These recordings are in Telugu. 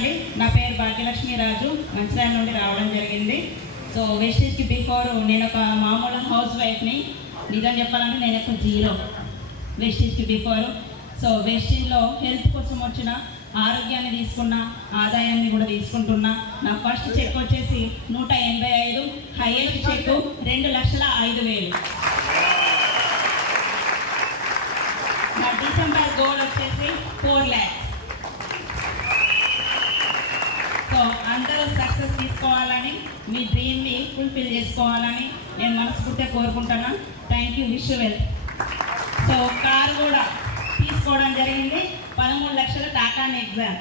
అండి, నా పేరు భాగ్యలక్ష్మి రాజు, మంచిర్యాల నుండి రావడం జరిగింది. సో వెస్టేజ్కి బిఫోర్ నేను ఒక మామూలు హౌస్ వైఫ్ని. నిజం చెప్పాలంటే నేను ఒక జీరో వెస్టేజ్కి బిఫోర్. సో వెస్టేజ్లో హెల్త్ కోసం వచ్చిన ఆరోగ్యాన్ని తీసుకున్నా, ఆదాయాన్ని కూడా తీసుకుంటున్నా. నా ఫస్ట్ చెక్ వచ్చేసి 185, హైయెస్ట్ చెక్ 2,05,000. నా డిసెంబర్ గోల్ వచ్చేసి 4 lakhs. సో అందరూ సక్సెస్ తీసుకోవాలని, మీ డ్రీమ్ని ఫుల్ఫిల్ చేసుకోవాలని నేను మనస్ఫూర్తిగా కోరుకుంటున్నాను. Thank you, wish well. So car కూడా తీసుకోవడం జరిగింది, 13 లక్షల టాటా ఎగ్జామ్.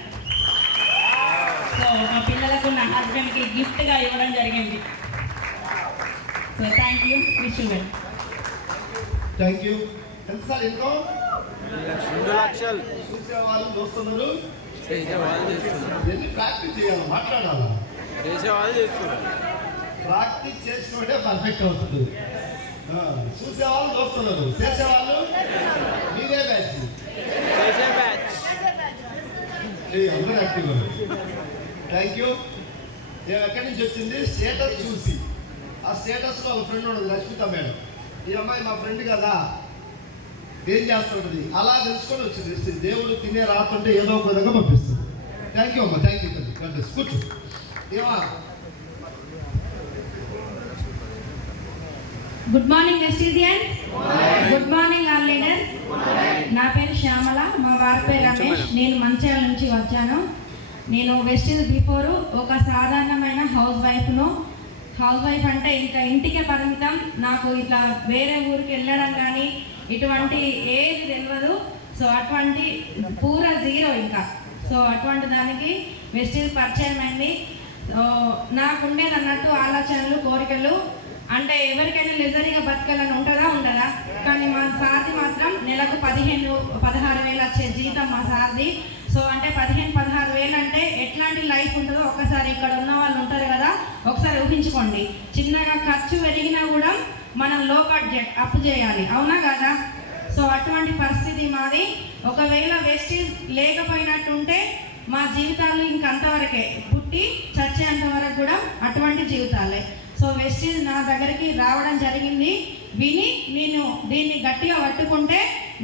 సో మా పిల్లలకు, నా హస్బెండ్కి గిఫ్ట్గా ఇవ్వడం జరిగింది. So thank you, wish well. Thank you. ఎంత సార్ ఇంకో 2 లక్షలు చూసేవాళ్ళు చూస్తున్నారు, చేసేవాళ్ళు చేస్తున్నారు, ఎన్ని ప్రాక్టీస్ చేయాలి, మాట్లాడాలా, చేసేవాళ్ళు చేస్తున్నారు. ప్రాక్టీస్ చేసుకుంటే పర్ఫెక్ట్ అవుతుంది. చూసేవాళ్ళు చూస్తున్నారు, చేసేవాళ్ళు మీరే బ్యాచ్, చేసే బ్యాచ్. అందరూ యాక్టివ్. Thank you. నేను ఎక్కడి నుంచి వచ్చింది, స్టేటస్ చూసి, ఆ స్టేటస్లో ఒక ఫ్రెండ్ ఉండదు, రష్మిత మేడం. ఈ అమ్మాయి మా ఫ్రెండ్ కదా, ఏం చేస్తుంటుంది, అలా తెలుసుకొని వచ్చింది. దేవుడు తినే రాతుంటే ఏదో ఒక విధంగా పంపిస్తుంది. థ్యాంక్ యూ అమ్మ, థ్యాంక్ యూ. కూర్చో. ఏమా good morning వెస్టీజియన్స్, good morning all leaders. నా పేరు శ్యామల, మా వారి పేరు రమేష్. నేను మంచిర్యాల నుంచి వచ్చాను. నేను వెస్టీజ్ బిఫోర్ ఒక సాధారణమైన హౌస్ వైఫ్ను. హౌస్ వైఫ్ అంటే ఇంకా ఇంటికే పరిమితం. నాకు ఇట్లా వేరే ఊరికి వెళ్ళడం కానీ ఇటువంటి ఏది తెలియదు. సో అటువంటి పూరా జీరో ఇంకా. సో అటువంటి దానికి వెస్టీజ్ పరిచయం అయింది. నాకుండేది అన్నట్టు ఆలోచనలు, కోరికలు. అంటే ఎవరికైనా లెజరీగా బతకాలని ఉంటుందా? కానీ మా సార్ది మాత్రం నెలకు 15-16 వచ్చే జీతం మా సార్ది. సో అంటే 15-16 అంటే ఎట్లాంటి లైఫ్ ఉంటుందో ఒకసారి ఇక్కడ ఉన్న వాళ్ళు ఉంటారు కదా, ఒకసారి ఊహించుకోండి. చిన్నగా ఖర్చు పెరిగినా కూడా మనం లో బడ్జెట్ అప్పు చేయాలి, అవునా కదా? సో అటువంటి పరిస్థితి మాది. ఒకవేళ వెస్టీజ్ లేకపోయినట్టుంటే మా జీవితాలు ఇంకంతవరకే, పుట్టి చచ్చేంత వరకు కూడా అటువంటి జీవితాలే. సో వెస్టీజ్ నా దగ్గరికి రావడం జరిగింది. విని నేను దీన్ని గట్టిగా పట్టుకుంటే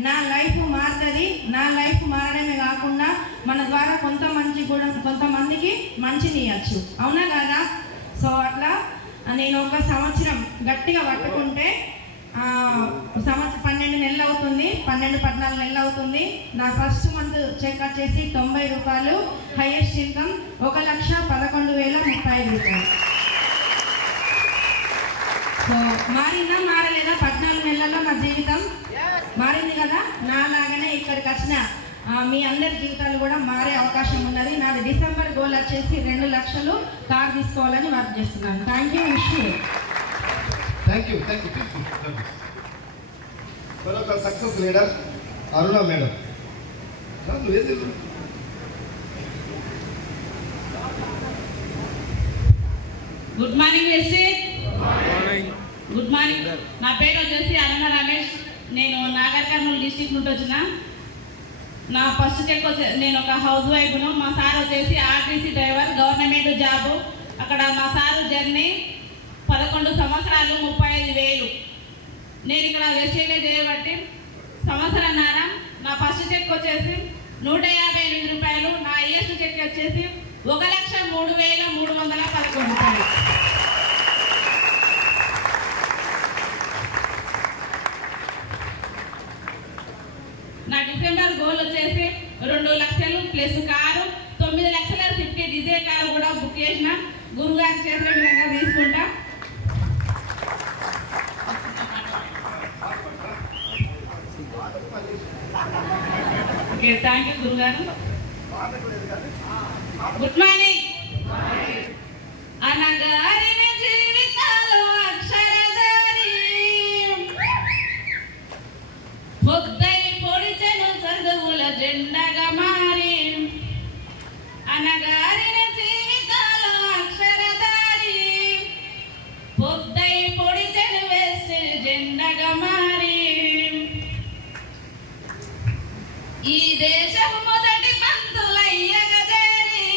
నా లైఫ్ మారుతుంది. నా లైఫ్ మారడమే కాకుండా మన ద్వారా కొంతమందికి మంచిని ఇవ్వచ్చు, అవునా కదా? సో అట్లా నేను ఒక సంవత్సరం గట్టిగా పట్టుకుంటే 12 నెలలు అవుతుంది, 12-14 నెలలు అవుతుంది. నా ఫస్ట్ మంత్ చెక్ వచ్చేసి 90 రూపాయలు, హైయెస్ట్ ఇన్కమ్ 1,11,035 రూపాయలు. సో మారిందా, మారలేదా? 14 నెలల్లో నా జీవితం మారింది కదా. నాలాగానే ఇక్కడికి వచ్చిన మీ అందరి జీవితాలు కూడా మారే అవకాశం ఉన్నది. నాది డిసెంబర్ గోల్ వచ్చేసి 2 లక్షలు కార్ తీసుకోవాలని వర్క్ చేస్తున్నాను. Thank you, wish you. Thank you. Thank you. మరొక సక్సెస్ లీడర్ అరుణ మేడం. నువ్వేది good morning Vestige. Good morning. నా పేరు వచ్చేసి అరుణ రమేష్. నేను నాగర్ కర్నూలు డిస్టిక్ నుండి వచ్చిన. నా ఫస్ట్ చెక్ వచ్చే, నేను ఒక హౌస్ వైఫ్ను. మా సార్ వచ్చేసి ఆర్టీసీ డ్రైవర్, గవర్నమెంట్ జాబు. అక్కడ మా సారు జర్నీ 11 సంవత్సరాలు, 35,000. నేను ఇక్కడ వెస్టీజ్లో చేయబట్టి సంవత్సరంన్నర. నా ఫస్ట్ చెక్ వచ్చేసి 158 రూపాయలు. నా హైయెస్ట్ చెక్ వచ్చేసి 1,03,311 రూపాయలు. నా డిసెంబర్ గోల్ వచ్చేసి 2 లక్షలు ప్లస్ కారు, 9 లక్షల స్విఫ్ట్ డిజైర్ కారు కూడా బుక్ చేసిన. గురుగారు చేసిన విధంగా తీసుకుంటా. ఓకే, థ్యాంక్ యూ గురుగారు. Good morning. అనగారిన జీవితాలు అక్షరధారి, పొద్దై పొడిచెను చదువుల జెండగా మారి. అనగారిన జీవితాలు అక్షరధారి, పొద్దై పొడిచెను వేసి జెండగా మారి. ఈ దేశం మొదటి పంతులయ్యగా చేరి,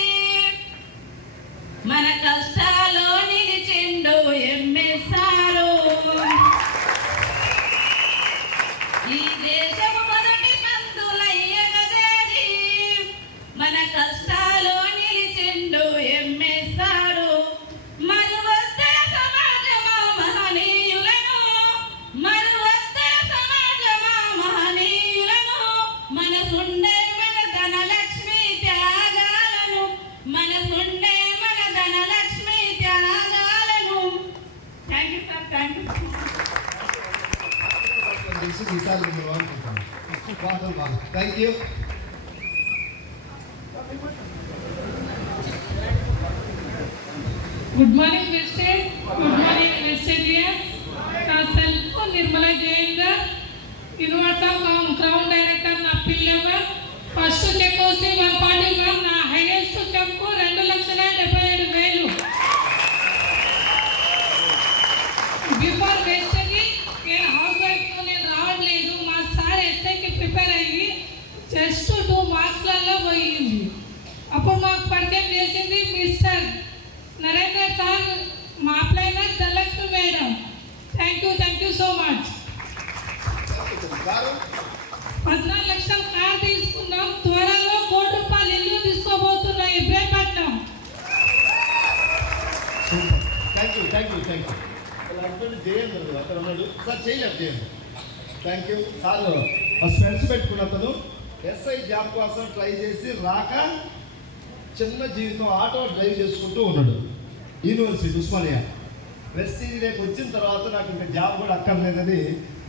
చేసి ఈసారి మిమ్మల్ని అనుకుంటాను. బాగా thank you. Good morning Vestige, good morning Vestigians. నా సెల్ఫ్ నిర్మలా జయంగా యూనివర్సల్ క్రౌన్ డైరెక్టర్ నా పిల్లగా ఫస్ట్ చెక్ వచ్చి 141, నా హైయెస్ట్ చెక్ 2,77,000. బిఫోర్ వేస్టేజ్ నేను హౌస్ వైఫ్తో నేను రావట్లేదు. మా సార్ ఎస్ఐకి ప్రిపేర్ అయ్యి జస్ట్ 2 మార్క్స్లలో పోయింది. అప్పుడు మాకు పరిచయం చేసింది మిస్టర్ నరేంద్ర సార్, మా upliner Dhanalakshmi madam. Thank you so much. 14 లక్షల కార్ తీసుకున్నాం. త్వరలో ₹1,00,00,000 ఇల్లు తీసుకోబోతున్నాం Ibrahimpatnam. Thank you. Husband Jayander అక్కడ ఉన్నాడు సార్, చేయలేదు Jayander. Thank you sir. First friends పెట్టుకున్న అతను ఎస్ఐ జాబ్ కోసం ట్రై చేసి రాక చిన్న జీవితం ఆటో డ్రైవ్ చేసుకుంటూ ఉన్నాడు. యూనివర్సిటీ ఉస్మానియా వెస్టీజ్లోకి వచ్చిన తర్వాత నాకు ఇంకా జాబ్ కూడా అక్కర్లేదని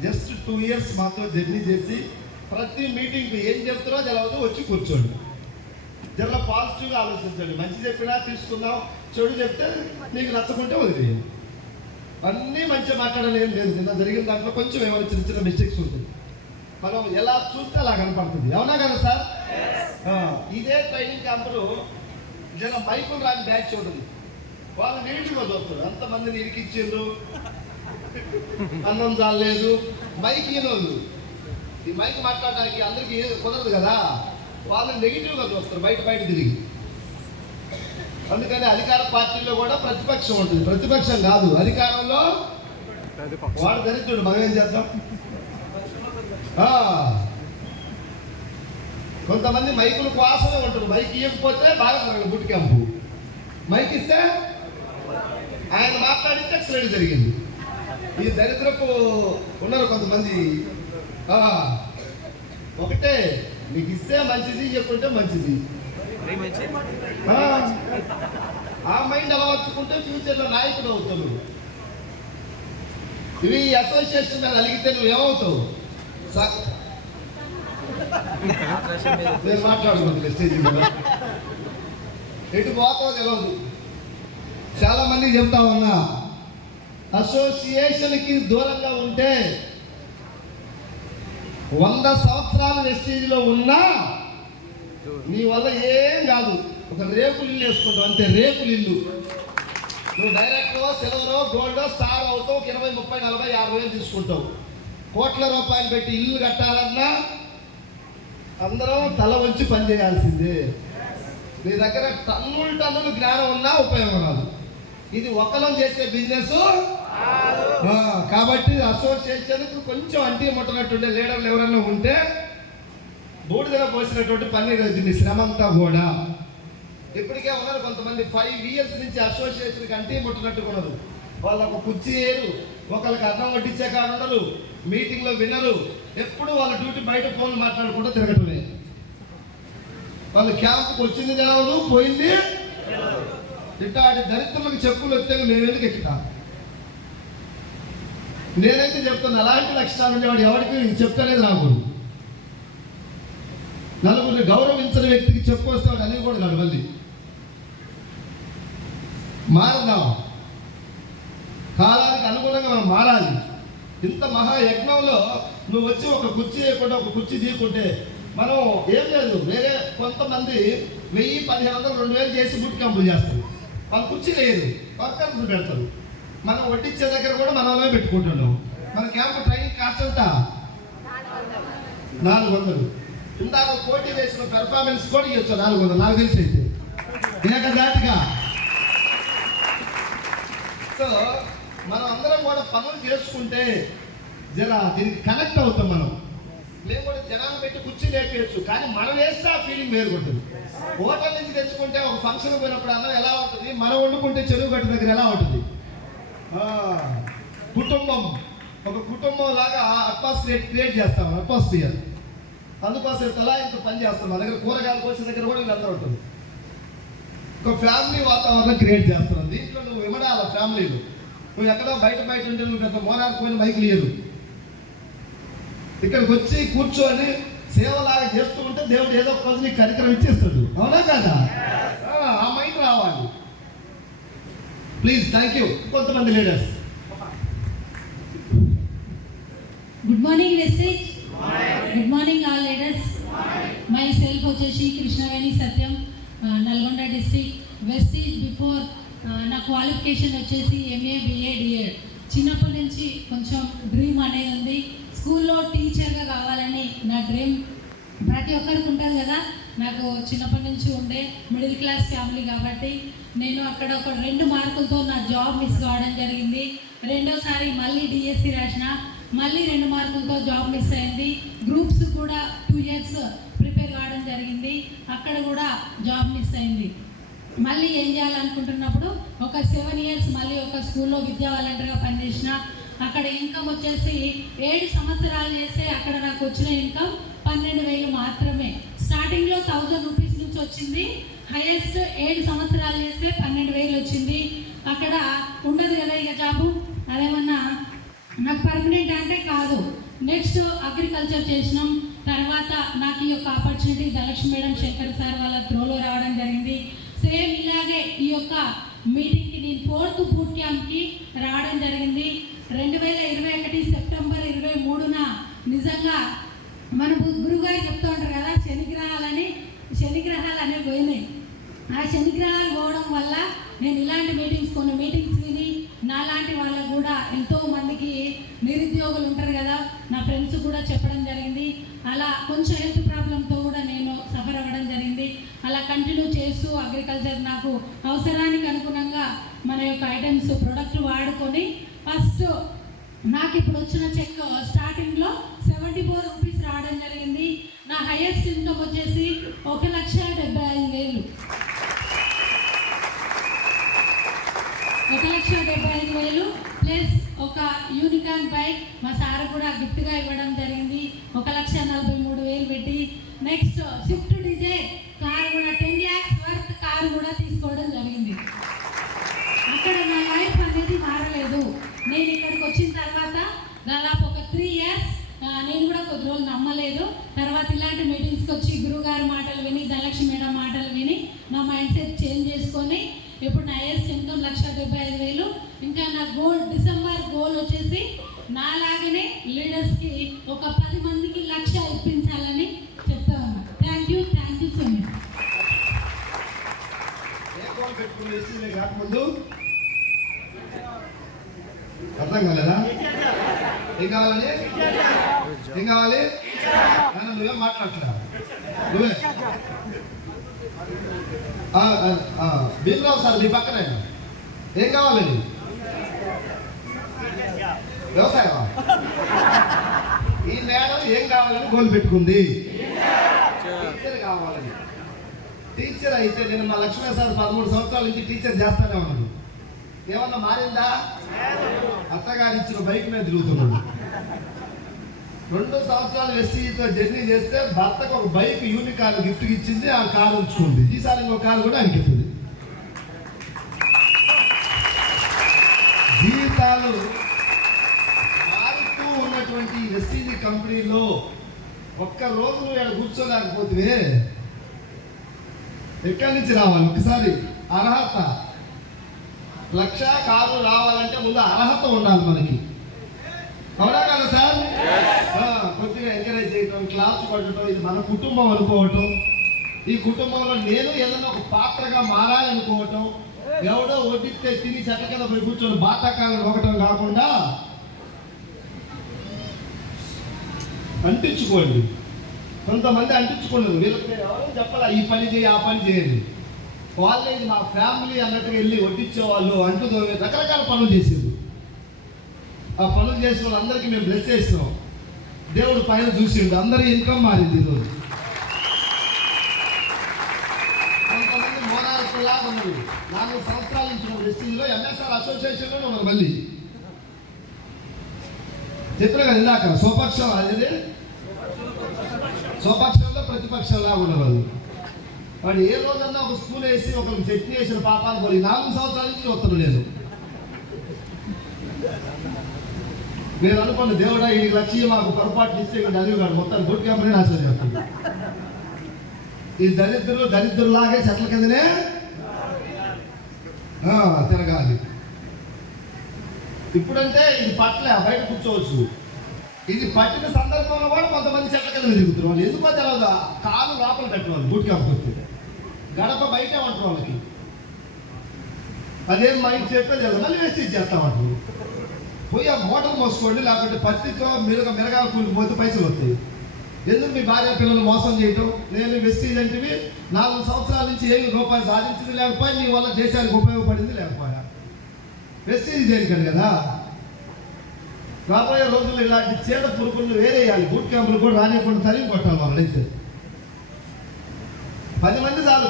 జస్ట్ 2 ఇయర్స్ మాతో జర్నీ చేసి ప్రతి మీటింగ్కి ఏం చెప్తారో తెలవదు వచ్చి కూర్చోండి. జర పాజిటివ్గా ఆలోచించండి. మంచి చెప్పినా తీసుకుందాం, చెడు చెప్తే నీకు నచ్చకుంటే వదిలేయండి. అన్నీ మంచిగా మాట్లాడాలి ఏం లేదు. నిన్న జరిగిన దాంట్లో కొంచెం ఏమైనా చిన్న చిన్న మిస్టేక్స్ ఉంటుంది. మనం ఎలా చూస్తే అలా కనపడుతుంది. అవునా కదా సార్? ఇదే ట్రైనింగ్ క్యాంపులో జర మైకులు రాని బ్యాచ్ ఉంటుంది. వాళ్ళు నీటిగా చూస్తారు. అంతమందిని ఇరికిచ్చిండ్రు, అన్నం చాలలేదు, మైక్ ఈనోళ్ళు. ఈ మైక్ మాట్లాడడానికి అందరికీ కుదరదు కదా. వాళ్ళు నెగిటివ్గా చూస్తారు బయట తిరిగి. అందుకని అధికార పార్టీలో కూడా ప్రతిపక్షం ఉంటుంది. ప్రతిపక్షం కాదు, అధికారంలో వాడు దరిద్రుడు. మనం ఏం చేద్దాం? కొంతమంది మైకులు కోసమే ఉంటారు. మైక్ ఇవ్వకపోతే బాగా బుట్ క్యాంపు, మైక్ ఇస్తే ఆయన మాట్లాడితే ఎక్సలెంట్ జరిగింది. ఈ దరిద్రపు ఉన్నారు కొంతమంది. ఒకటే, నీకు ఇస్తే మంచిది, ఇవ్వకుంటే మంచిది. ఆ మైండ్ అలవర్చుకుంటే ఫ్యూచర్లో నాయకుడు అవుతావు. ఇవి అసోసియేషన్ మీద అలిగితే నువ్వు ఏమవుతావు? నేను మాట్లాడుకుంటున్నా స్టేజ్ మీద. ఎటు పోతావో తెలియదు. చాలా మందికి చెప్తా ఉన్నా, అసోసియేషన్కి దూరంగా ఉంటే 100 సంవత్సరాలు వెస్టీజ్లో ఉన్నా నీ వల్ల ఏం కాదు. ఒక రేకులు ఇల్లు వేసుకుంటావు అంతే, రేకులు ఇల్లు. నువ్వు డైరెక్టరో సిల్వరో గోల్డో స్టార్ అవుతావు. 20, 30, 40, 50 వేలు తీసుకుంటావు. కోట్ల రూపాయలు పెట్టి ఇల్లు కట్టాలన్నా అందరం తల వంచి పనిచేయాల్సిందే. నీ దగ్గర టన్నులు జ్ఞానం ఉన్నా ఉపయోగం రాదు. ఇది ఒకలం చేసే బిజినెస్ కాబట్టి అసోసియేషన్కు కొంచెం అంటి ముట్టనట్టుండే లీడర్లు ఎవరైనా ఉంటే బూడిదలో పోసినటువంటి పన్నీరు అవుతుంది శ్రమ అంతా కూడా. ఇప్పటికే ఉన్నారు కొంతమంది 5 ఇయర్స్ నుంచి అసోసియేషన్కి అంటి ముట్టనట్టు కొనరు. వాళ్ళు ఒక కుర్చీ వేయరు, ఒకరికి అన్నం వడ్డించే కాదు ఉండరు, మీటింగ్లో వినరు. ఎప్పుడు వాళ్ళ డ్యూటీ బయట ఫోన్లు మాట్లాడుకుంటూ తిరగటమే. వాళ్ళు క్యాంపుకి వచ్చింది తెలవదు, పోయింది ఇట్లాంటి దరిద్రులకు చెప్పులు వస్తే మేము ఎందుకు ఎక్కుతాం? నేనైతే చెప్తాను, అలాంటి లక్షణాలు ఉండేవాడు ఎవరికి చెప్తలేదు. నాకు నలుగురిని గౌరవించిన వ్యక్తికి చెప్పుకొస్తాడు అని కూడా కాదు. మళ్ళీ మారదాం, కాలానికి అనుగుణంగా మనం మారాలి. ఇంత మహాయజ్ఞంలో నువ్వు వచ్చి ఒక కుర్చీ చేయకుండా ఒక కుర్చీ తీయకుంటే మనం ఏం లేదు. వేరే కొంతమంది 1000, 1500, 2000 చేసి బుట్ క్యాంపులు చేస్తారు. వాళ్ళు కుర్చీ లేదు, వర్కర్స్ పెడతారు. మనం వడ్డించే దగ్గర కూడా మనమే పెట్టుకుంటున్నాం. మన క్యాంపు ట్రైనింగ్ కాస్ట్ ఎంత? 400. ఇందాక పోటీ వేసిన పెర్ఫార్మెన్స్ కూడా ఇవ్వచ్చు 400 నాకు తెలిసి అయితే ఏకదాటిగా. సో మనం అందరం కూడా పనులు చేసుకుంటే జర దీనికి కనెక్ట్ అవుతాం. మనం మేము కూడా జనాలు పెట్టి కుర్చీ లేపేయచ్చు, కానీ మనం వేస్తే ఆ ఫీలింగ్ వేరుకుంటుంది. హోటల్ నుంచి తెచ్చుకుంటే ఒక ఫంక్షన్ పోయినప్పుడు అన్నం ఎలా ఉంటుంది, మనం వండుకుంటే చెరువు గట్టు దగ్గర ఎలా ఉంటుంది. కుటుంబం ఒక కుటుంబం లాగా అట్మాస్ఫియర్ క్రియేట్ చేస్తాం. అట్మాస్ఫియర్ అందుకోసం తలా ఇంత పని చేస్తాం. మా దగ్గర కూరగాయలు కోసిన దగ్గర కూడా వీళ్ళందరూ ఉంటుంది. ఒక ఫ్యామిలీ వాతావరణం క్రియేట్ చేస్తున్నాం. దీంట్లో నువ్వు ఇమడాల ఫ్యామిలీలు. నువ్వు ఎక్కడో బయట ఉంటే నువ్వు పెద్ద మోనానికి పోయిన మైక్ లేదు. ఇక్కడికి వచ్చి కూర్చొని సేవలాగా చేస్తూ ఉంటే దేవుడు ఏదో ఒక రోజు నీకు కార్యక్రమం ఇచ్చేస్తాడు. అవునా కదా? ఆ మైండ్ రావాలి. Please, thank you. కొంతమంది leaders. Good morning Vestige. Good morning all leaders. Myself వచ్చేసి Krishnaveni Satyam, Nalgonda district. Vestige before నా క్వాలిఫికేషన్ వచ్చేసి ఎంఏ బిఏ డిఎడ్. చిన్నప్పటి నుంచి కొంచెం డ్రీమ్ అనేది ఉంది. స్కూల్లో టీచర్గా కావాలని నా డ్రీమ్ ప్రతి ఒక్కరికి ఉంటుంది కదా. నాకు చిన్నప్పటి నుంచి ఉండే మిడిల్ క్లాస్ ఫ్యామిలీ కాబట్టి నేను అక్కడ ఒక 2 మార్కులతో నా జాబ్ మిస్ కావడం జరిగింది. రెండోసారి మళ్ళీ డిఎస్సి రాసిన, మళ్ళీ 2 మార్కులతో జాబ్ మిస్ అయింది. గ్రూప్స్ కూడా 2 years ప్రిపేర్ కావడం జరిగింది, అక్కడ కూడా జాబ్ మిస్ అయింది. మళ్ళీ ఏం చేయాలనుకుంటున్నప్పుడు ఒక 7 years మళ్ళీ ఒక స్కూల్లో విద్యా వాలంటీర్గా పనిచేసిన. అక్కడ ఇన్కమ్ వచ్చేసి 7 సంవత్సరాలు చేస్తే అక్కడ నాకు వచ్చిన ఇన్కమ్ 12,000 మాత్రమే. స్టార్టింగ్లో 1000 రూపీస్ నుంచి వచ్చింది, హైయెస్ట్ 7 సంవత్సరాలు చేస్తే 12,000 వచ్చింది. అక్కడ ఉండదు కదా ఇక జాబు, అదేమన్నా నాకు పర్మనెంట్ అంటే కాదు. నెక్స్ట్ అగ్రికల్చర్ చేసినాం. తర్వాత నాకు ఈ యొక్క opportunity Dhanalakshmi madam, Shankar sir వాళ్ళ త్రోలో రావడం జరిగింది. సేమ్ ఇలాగే ఈ యొక్క మీటింగ్కి నేను 4th బూట్ క్యాంప్కి రావడం జరిగింది. 2021 సెప్టెంబర్ 23న నిజంగా మన గురుగారు చెప్తూ ఉంటారు కదా, శనిగ్రహాలు అనేవి పోయినాయి. ఆ శనిగ్రహాలు పోవడం వల్ల నేను ఇలాంటి కొన్ని మీటింగ్స్ విని నాలాంటి వాళ్ళకు కూడా ఎంతో మందికి నిరుద్యోగులు ఉంటారు కదా, నా ఫ్రెండ్స్ కూడా చెప్పడం జరిగింది. అలా కొంచెం హెల్త్ ప్రాబ్లంతో కూడా నేను సఫర్ అవ్వడం జరిగింది. అలా కంటిన్యూ చేస్తూ అగ్రికల్చర్ నాకు అవసరానికి అనుగుణంగా మన యొక్క ఐటమ్స్ ప్రొడక్ట్ వాడుకొని ఫస్ట్ నాకు ఇప్పుడు వచ్చిన చెక్ స్టార్టింగ్లో 74 రూపీస్ రావడం జరిగింది. నా హైయెస్ట్ ఇన్కమ్ వచ్చేసి 1,75,000. 1,75,000 ప్లస్ ఒక యూనికాన్ బైక్ మా సార్ కూడా గిఫ్ట్గా ఇవ్వడం జరిగింది, 1,43,000 పెట్టి. నెక్స్ట్ స్విఫ్ట్ డిజైర్ కారు కూడా 10 lakhs వర్త్ కారు కూడా తీసుకోవడం జరిగింది. అక్కడ నా లైఫ్ అనేది మారలేదు. నేను ఇక్కడికి వచ్చిన తర్వాత దాదాపు ఒక 3 years నేను కూడా కొద్ది రోజులు నమ్మలేదు. తర్వాత ఇలాంటి మీటింగ్స్కి వచ్చి గురువుగారి మాటలు విని, ధనలక్ష్మి మేడం మాటలు విని నా మైండ్ సెట్ చేంజ్ చేసుకొని ఇప్పుడు నా హైయెస్ట్ ఇన్కమ్ 1,75,000. ఇంకా నా డిసెంబర్ గోల్ వచ్చేసి నాలాగనే లీడర్స్కి ఒక 10 మందికి 1,00,000 ఇప్పించాలని చెప్తా ఉన్నా. Thank you so much. కాకముందు అర్థం కాలేదా? ఏం కావాలని? ఏం కావాలి? నువ్వేం మాట్లాడుతున్నా? నువ్వే భీమరావు సార్ మీ పక్కన ఏం కావాలని? వ్యవసాయమా? ఈ మేడం ఏం కావాలని గోల్ పెట్టుకుంది? టీచర్ కావాలని. టీచర్ అయితే నేను మా లక్ష్మీ సార్ 13 సంవత్సరాల నుంచి టీచర్ చేస్తానే ఉన్నాను. ఏమన్నా మారిందా? అత్తగారు ఇచ్చిన బైక్ మీద తిరుగుతున్నాడు. 2 సంవత్సరాలు ఎస్సీతో జర్నీ చేస్తే భర్తకు ఒక బైక్ యూనికార్ గిఫ్ట్కి ఇచ్చింది, ఆ కారు ఉంచుకుంది. ఈసారి ఇంకో కారు కూడా అనిపిస్తుంది. జీవితాలు మారుతూ ఉన్నటువంటి ఎస్సీజీ కంపెనీలో ఒక్క రోజు నువ్వు ఇక్కడ కూర్చోలేకపోతే ఎక్కడి నుంచి రావాలి? ఒకసారి అర్హత. 1,00,000 కారు రావాలంటే ముందు అర్హత ఉండాలి మనకి. అవునా కదా సార్? కొద్దిగా ఎంకరేజ్ చేయటం, క్లాస్ పడటం, ఇది మన కుటుంబం అనుకోవటం, ఈ కుటుంబంలో నేను ఏదైనా ఒక పాత్రగా మారాలనుకోవటం, ఎవడో వడ్డిస్తే తిని చెట్ల కింద పోయి కూర్చొని బాటాకాలను ఒకటం కాకుండా అంటించుకోండి. కొంతమంది అంటించుకోలేదు, వీళ్ళకి ఎవరు చెప్పాలా ఈ పని చేయి ఆ పని చేయండి. వాళ్ళే మా ఫ్యామిలీ అన్నట్టుగా వెళ్ళి వడ్డించేవాళ్ళు, అంటూ రకరకాల పనులు చేసేది. ఆ పనులు చేసిన వాళ్ళందరికీ మేము బ్లెస్ చేసినాం. దేవుడు పైన చూసిండు, అందరి ఇన్కమ్ మారింది. ఈరోజు కొంతమంది మోనార్కులాగా ఉన్నారు. 4 సంవత్సరాల నుంచి ఉన్న వెస్టింగ్లో ఎంఎస్ఆర్ అసోసియేషన్లోనే ఉన్నారు. మళ్ళీ చెప్పిన కదా ఇందాక, స్వపక్షం అనేది స్వపక్షంలో ప్రతిపక్షంలా ఉన్నవాళ్ళు. వాడు ఏ రోజన్నా ఒక స్కూల్ వేసి ఒకరికి చట్నీ వేసిన పాపాలు పోయి 4 సంవత్సరాల నుంచి ఉత్తరం లేదు. నేను అనుకోండి దేవుడా ఈ లక్ష్యం మాకు పొరపాటు ఇస్తే ఇక్కడ చదివిగాడు మొత్తం బూట్ క్యాంప్ని నాశనం చేస్తాడు. ఈ దరిద్రులాగే చెట్ల కిందనే తిరగాలి. ఇప్పుడంటే ఇది పట్టలే, బయట కూర్చోవచ్చు. ఇది పట్టిన సందర్భంలో కూడా కొంతమంది చెట్ల కింద తిరుగుతారు. వాళ్ళు ఎందుకో తెలియదు, కాలు లోపల కట్టేవాళ్ళు బూట్ క్యాంప్కి వస్తే, గడప బయటే ఉంటారు వాళ్ళకి. అదేం మైండ్ చెప్పే తెలియదు, మళ్ళీ వేస్ట్ చేస్తామంటారు. పోయి ఆ మోటార్ మోసుకోండి, లేకపోతే పత్తితో మిరగా కూలిపోతే పైసలు వస్తాయి. ఎందుకు మీ భార్య పిల్లలు మోసం చేయటం? నేను వెస్టీజ్ అంటే 4 సంవత్సరాల నుంచి ఏమి రూపాయలు సాధించింది లేకపోయా, నీ వల్ల దేశానికి ఉపయోగపడింది లేకపోయా. వెస్టీజ్ చేయకండి కదా. రాబోయే రోజుల్లో ఇలాంటి చీడ పురుగులను వేరేయాలి. బూట్ క్యాంపులు కూడా రానియకుండా తరిగి కొట్టాలి వాళ్ళైతే. 10 మంది చాలు,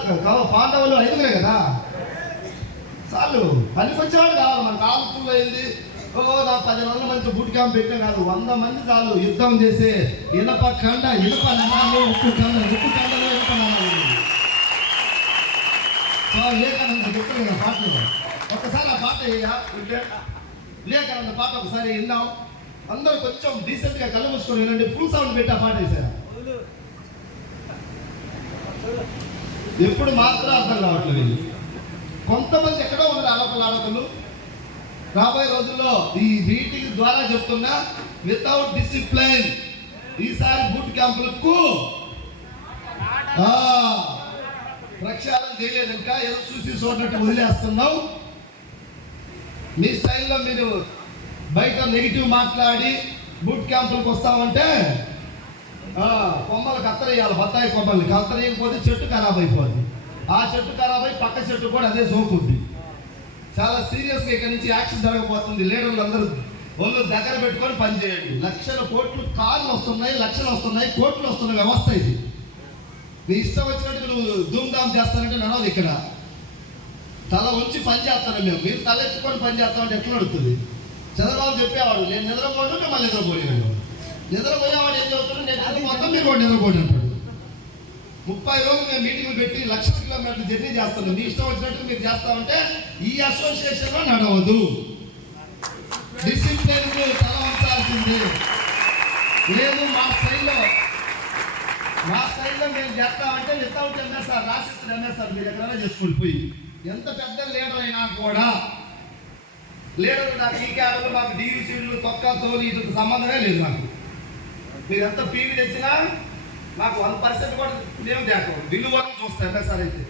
పాండవులు 5 కదా చాలు. పనికి వచ్చేవాడు కావాలి. మనకు ఆవులు అయింది నా 10 మంది బూట్ క్యాంప్ పెట్టే కాదు, 100 మంది చాలు. యుద్ధం చేసే ఇనప నమాలు, ఉప్పు కండలో ఇనప నమాలు. వివేకానంద చెప్తాను కదా పాటలు. ఒక్కసారి ఆ పాట వివేకానంద పాట ఒకసారి విన్నాం. అందరూ కొంచెం డీసెంట్గా కళ్ళు మూసుకొని వినండి. ఫుల్ సౌండ్ పెట్టి ఆ పాట వేశారు. ఎప్పుడు మాత్రం అర్థం కావట్లేదు. కొంతమంది ఎక్కడో ఉన్నారు ఆడపిల్లలు. రాబోయే రోజుల్లో ఈ మీటింగ్ ద్వారా చెప్తున్నా, వితౌట్ డిసిప్లైన్ ఈసారి బూట్ క్యాంపులకు ప్రక్షాళన చేయలేదు. ఇంకా ఏదో చూసి చూడనట్టు వదిలేస్తున్నాం. మీ స్టైల్లో మీరు బయట నెగిటివ్ మాట్లాడి బూట్ క్యాంపులకు వస్తామంటే కొమ్మలు కత్తరేయాలి. బత్తాయి కొమ్మల్ని కత్తరేయకపోతే చెట్టు ఖరాబ్ అయిపోద్ది. ఆ చెట్టు ఖరాబ్ అయి పక్క చెట్టు కూడా అదే సోకుద్ది. చాలా సీరియస్గా ఇక్కడి నుంచి యాక్షన్ జరగబోతుంది. లీడర్లు అందరూ ఒళ్ళు దగ్గర పెట్టుకొని పనిచేయండి. లక్షల కోట్లు కార్లు వస్తున్నాయి, లక్షలు వస్తున్నాయి, కోట్లు వస్తున్న వ్యవస్థ ఇది. నీ ఇష్టం వచ్చినట్టు నువ్వు ధూమ్ధామ్ చేస్తానంటే నడవదు. ఇక్కడ తల ఉంచి పని చేస్తాను మేము. మీరు తల ఎత్తుకొని పని చేస్తామంటే ఎట్లా నడుతుంది? చంద్రబాబు చెప్పేవాడు, నేను నిద్రపోను, మళ్ళీ నిద్రపోయేవాడు. నిద్రపోయేవాడు ఏం చెబుతాడు, నేను మొత్తం మీరు కూడా నిద్రపోయి అంటాడు. 30 రోజులు మేము మీటింగ్లు పెట్టి 1,00,000 కిలోమీటర్లు జర్నీ చేస్తున్నాం. మీ ఇష్టం వచ్చినట్టు మీరు చేస్తామంటే ఈ అసోసియేషన్లో నడవదు. డిసిప్లిన్ తల వంచాల్సిందే. లేదు మా స్టైల్లో మేము చేస్తామంటే వితౌట్ ఎంఎస్ఆర్ రాసిస్తున్న ఎంఎస్ఆర్ మీరు ఎక్కడైనా చేసుకుని పోయి. ఎంత పెద్ద లీడర్ అయినా కూడా లీడర్ నాకు ఈ క్యాడర్లు మాకు డియూసీలు తొక్క తోలు ఇటు సంబంధమే లేదు. నాకు మీరు ఎంత పీవీ తెచ్చినా నాకు 1% కూడా మేము దేకం. బిల్లు వరకు చూస్తాం ఎంఎస్ఆర్ అయితే.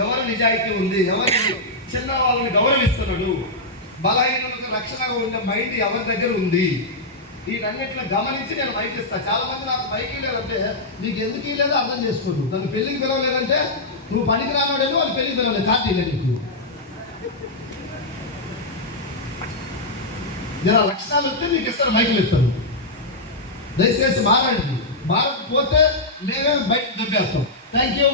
ఎవరు నిజాయితీ ఉంది, ఎవరి చిన్న వాళ్ళని గౌరవిస్తున్నాడు, బలహీనులకు రక్షణగా ఉండే మైండ్ ఎవరి దగ్గర ఉంది, వీటన్నిటిని గమనించి నేను మైక్ ఇస్తాను. చాలా మంది నాకు మైక్ లేదంటే నీకు ఎందుకు ఇవ్వలేదో అర్థం చేసుకోడు. నన్ను పెళ్లికి పిలవలేదంటే నువ్వు పనికి రానోడేమో వాళ్ళు పెళ్లికి పిలవలేదు, కార్తీ లేదు నీకు. నేను లక్షణాలు వస్తే నీకు ఇస్తారు, మైకులు ఇస్తారు. దయచేసి మారండి. మారకపోతే మేమే బయట దెబ్బేస్తాం. Thank you.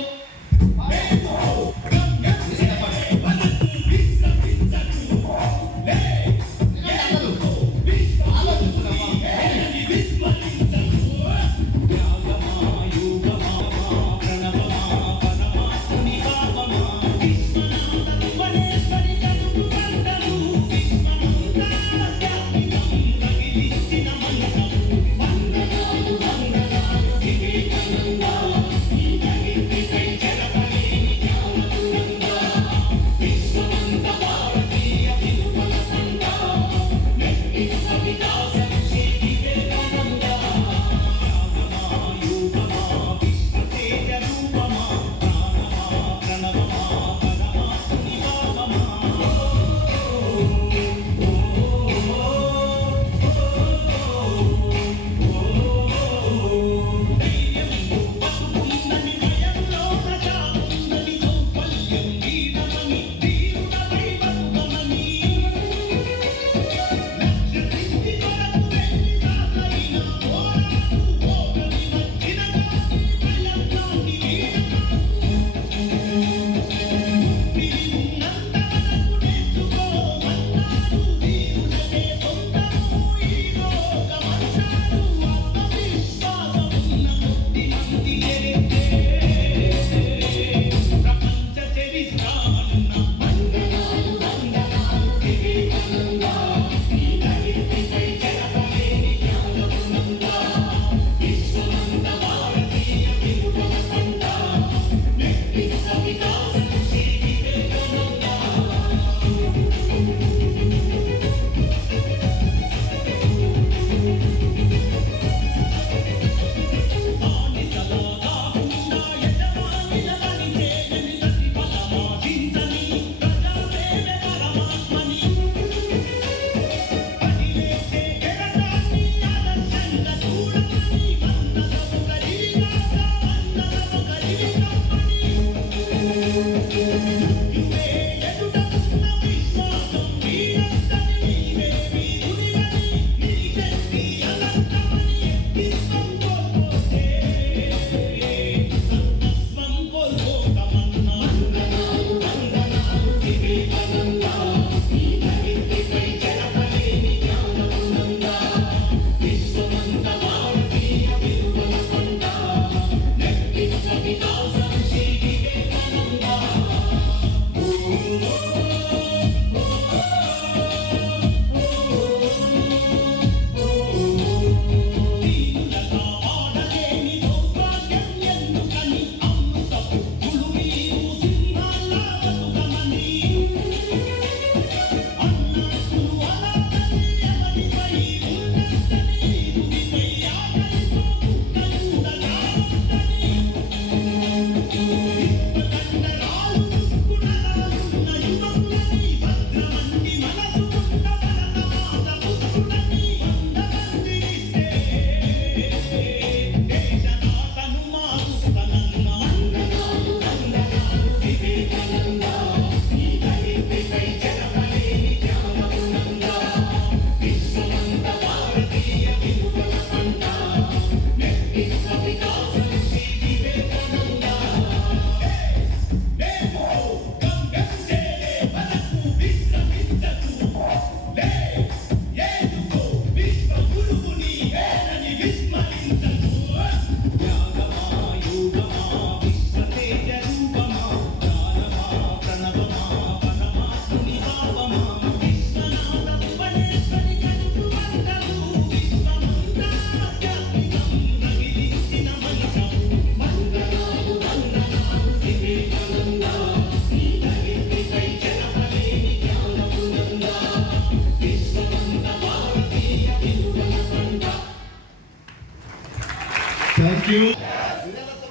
యూ.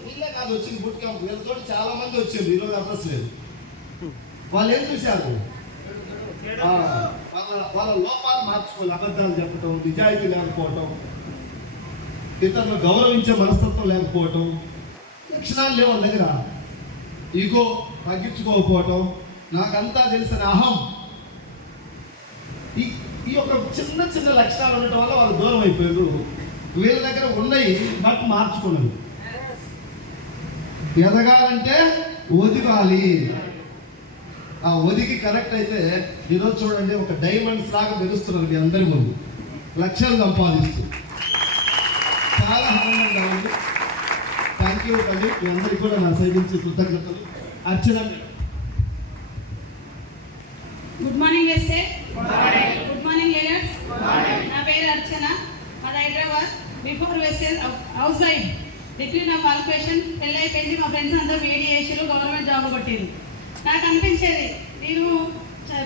వీళ్ళే కాదు వచ్చింది బూట్ క్యాంప్, వీళ్ళతో చాలా మంది వచ్చింది. ఈరోజు అడ్రస్ లేదు. వాళ్ళు ఏం చూశారు? వాళ్ళ లోపాలు మార్చుకోవాలి. అబద్ధాలు చెప్పటం, నిజాయితీ లేకపోవటం, ఇతరులు గౌరవించే మనస్తత్వం లేకపోవటం, లక్షణాలు లేవు వాళ్ళ దగ్గర. ఈగో తగ్గించుకోకపోవటం, నాకంతా తెలిసిన అహం, ఈ యొక్క చిన్న చిన్న లక్షణాలు ఉండటం వల్ల వాళ్ళు దూరం అయిపోయారు. వీళ్ళ దగ్గర ఉన్నాయి బట్ మార్చుకున్నారు. ఎదగాలంటే ఒదిగాలి. ఆ ఒదిగి కరెక్ట్ అయితే ఈరోజు చూడండి ఒక డైమండ్స్ లాగా మెరుస్తున్నారు మీ అందరి ముందు, లక్షలు సంపాదిస్తూ. చాలా ఆనందంగా ఉంది. థ్యాంక్ యూ తల్లి, మీ అందరికీ కూడా నా సైడ్ నుంచి కృతజ్ఞతలు. Archana madam. Good morning SA. Good morning leaders. నా పేరు అర్చన, మాది Hyderabad. Before Vestige housewife. Degree నా క్వాలిఫికేషన్. పెళ్ళి అయిపోయింది. మా ఫ్రెండ్స్ అందరూ వేడి చేసారు, గవర్నమెంట్ జాబ్ కొట్టారు. నాకు అనిపించేది నేను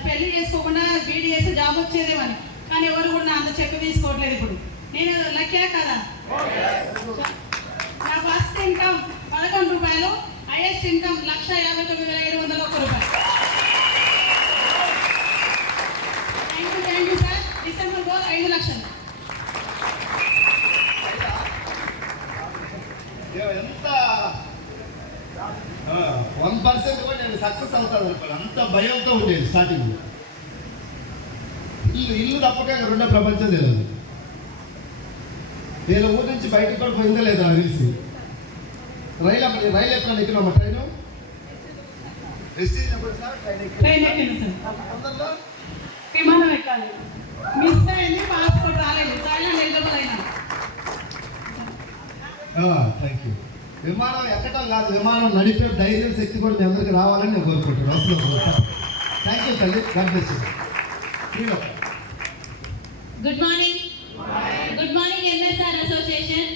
పెళ్లి చేసుకోకుండా బీడీ చేస్తే జాబ్ వచ్చేదేమని, కానీ ఎవరు కూడా నా అంత చెప్పు తీసుకోవట్లేదు. ఇప్పుడు నేను లక్కే కదా. నా ఫస్ట్ ఇన్కమ్ 11 రూపాయలు, హైయెస్ట్ ఇన్కమ్ 1,59,701 రూపాయలు. Thank you sir. December goal 5 లక్షలు. ఎంత 1% కూడా నేను సక్సెస్ అవుతాను అనుకోండి, అంత భయంతో ఉండేది స్టార్టింగ్. ఇల్లు తప్పక రెండో ప్రపంచం తెలియదు. నేను ఊరి నుంచి బయటకు కూడా పోయిందో లేదా తెలిసి. రైలు ఎప్పుడైనా ఎక్కినామా? ట్రైన్ ట్రైన్ ఎక్కింది సార్. విమానం ఎక్కాలి, మిస్ అయింది, పాస్పోర్ట్ రాలేదు, థాయిలాండ్ ఎలిజిబుల్ అయినా. Thank you. విమానం ఎక్కడం కాదు, విమానం నడిపే ధైర్యం శక్తి కూడా మీ అందరికీ రావాలని నేను కోరుకుంటున్నాను. థ్యాంక్ యూ తల్లి. God bless you. Good morning. Good morning MSR association.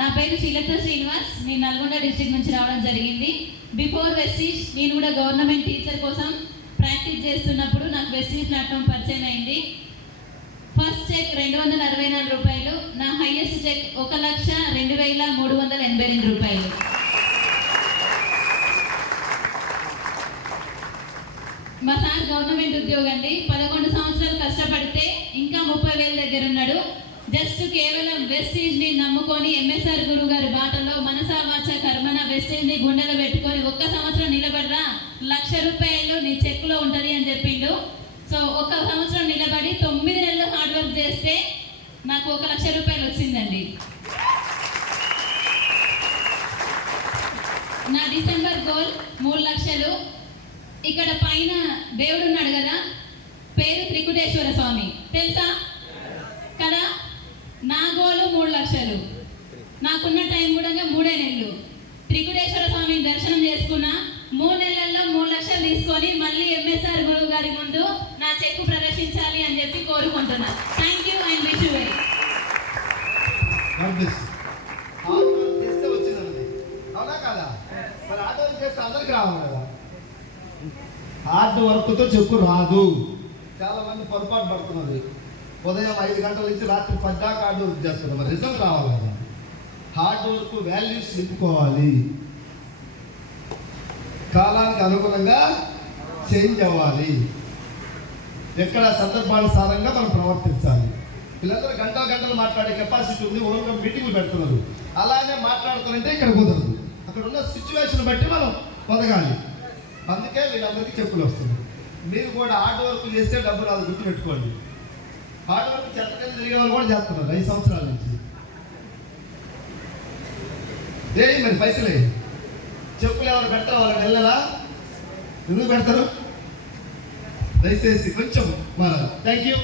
నా పేరు శీలత శ్రీనివాస్. నేను నల్గొండ డిస్ట్రిక్ట్ నుంచి రావడం జరిగింది. బిఫోర్ వెస్టీజ్ నేను కూడా గవర్నమెంట్ టీచర్ కోసం ప్రాక్టీస్ చేస్తున్నప్పుడు నాకు వెస్టీజ్ ప్లాట్ఫామ్ పరిచయం అయింది. ఫస్ట్ చెక్ 264 రూపాయలు. నా హైయెస్ట్ చెక్ 1,02,382 రూపాయలు. మా సార్ గవర్నమెంట్ ఉద్యోగం అండి. 11 సంవత్సరాలు కష్టపడితే ఇంకా 30,000 దగ్గర ఉన్నాడు. జస్ట్ కేవలం వెస్టీజ్ని నమ్ముకొని ఎంఎస్ఆర్ గురువు గారి బాటలో మనసా వాచ కర్మన వెస్టీజ్ని గుండెలో పెట్టుకొని 1 సంవత్సరం నిలబడరా, 1,00,000 రూపాయలు నీ చెక్లో ఉంటుంది అని చెప్పిండు. సో 1 సంవత్సరం నిలబడి 9 నెలలు హార్డ్ వర్క్ చేస్తే నాకు 1,00,000 రూపాయలు వచ్చిందండి. నా డిసెంబర్ గోల్ 3 లక్షలు. ఇక్కడ పైన దేవుడు ఉన్నాడు కదా, పేరు త్రికుటేశ్వర స్వామి, తెలుసా కదా? నా గోలు 3 లక్షలు. నాకున్న టైం కూడా 3 నెలలు. త్రికుటేశ్వర స్వామిని దర్శనం చేసుకున్నా. 3 నెలల్లో 3 లక్షలు తీసుకొని మళ్ళీ ఎంఎస్ఆర్ గురువు గారి ముందు నా చెక్కు ప్రదర్శించాలి అని చెప్పి కోరుకుంటున్నా. Thank you and wish you well. చేస్తే వచ్చిందండి, అవునా కదా? మరి హార్డ్ వర్క్ చేస్తే అందరికి రావాలి కదా. హార్డ్ వర్క్తో చెక్కు రాదు. చాలా మంది పొరపాటు పడుతున్నది. ఉదయం 5 గంటల నుంచి రాత్రి 10 దాకా హార్డ్ వర్క్ చేస్తున్నారు. మరి రిజల్ట్ రావాలి కదా. హార్డ్ వర్క్ వాల్యూస్ నింపుకోవాలి. కాలానికి అనుగుణంగా చేంజ్ అవ్వాలి. ఎక్కడ సందర్భానుసారంగా మనం ప్రవర్తించాలి. వీళ్ళందరూ గంటలు మాట్లాడే కెపాసిటీ ఉంది. ఓన్గా మీటింగ్లు పెడుతున్నారు, అలానే మాట్లాడుతారంటే ఇక్కడ కుదరదు. అక్కడ ఉన్న సిచ్యువేషన్ బట్టి మనం పొదగాలి. అందుకే వీళ్ళందరికీ చెప్పులు వస్తున్నాయి. మీరు కూడా హార్డ్ వర్క్ చేస్తే డబ్బు రాదు, గుర్తుపెట్టుకోండి. హార్డ్ వర్క్ చెత్తగా తిరిగే వాళ్ళు కూడా చేస్తున్నారు 5 సంవత్సరాల నుంచి. మరి పైసలే చెప్పులు ఎవరు పెట్టారు? వాళ్ళకి వెళ్ళరా? ఎందుకు పెడతారు? దయచేసి కొంచెం మారాలి. Thank you.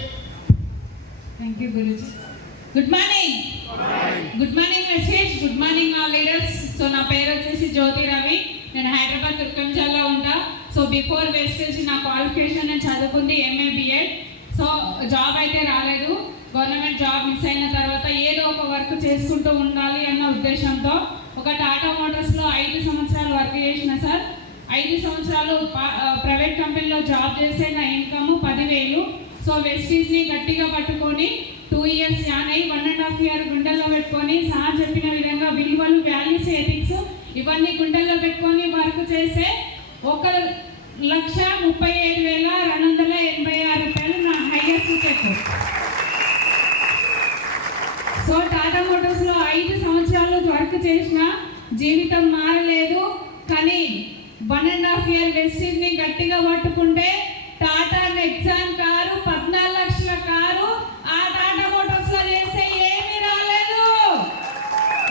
Thank you Guruji. Good morning. Good morning message. Good morning all leaders. So నా పేరు వచ్చేసి జ్యోతి రవి. నేను హైదరాబాద్ తుర్కంజాలో ఉంటా. సో బిఫోర్ వెస్టేజ్ నా క్వాలిఫికేషన్ నేను చదువుకుంది MA BEd. సో జాబ్ అయితే రాలేదు. గవర్నమెంట్ జాబ్ మిస్ అయిన తర్వాత ఏదో ఒక వర్క్ చేసుకుంటూ ఉండాలి అన్న ఉద్దేశంతో ఒక టాటా మోటార్స్లో 5 సంవత్సరాలు వర్క్ చేసిన సార్. 5 సంవత్సరాలు ప్రైవేట్ కంపెనీలో జాబ్ చేసే నా ఇన్కమ్ 10,000. సో వెస్టీజ్ని గట్టిగా పట్టుకొని 2 years యానై 1.5 year గుండెల్లో పెట్టుకొని సార్ చెప్పిన విధంగా విలువలు, వాల్యూస్, ఎథిక్స్ ఇవన్నీ గుండెల్లో పెట్టుకొని వర్క్ చేసే 1,37,286 రూపాయలు నా హైయెస్ట్ చెక్. సో టాటా మోటార్స్లో 5 సంవత్సరాలు వర్క్ చేసిన జీవితం మారలేదు. కానీ 1.5 year వెస్టీజ్ని గట్టిగా పట్టుకుంటే టాటా నెక్సాన్ కారు, 14 లక్షల కారు ఆ టాటా మోటార్స్లో చేస్తే ఏమీ రాలేదు.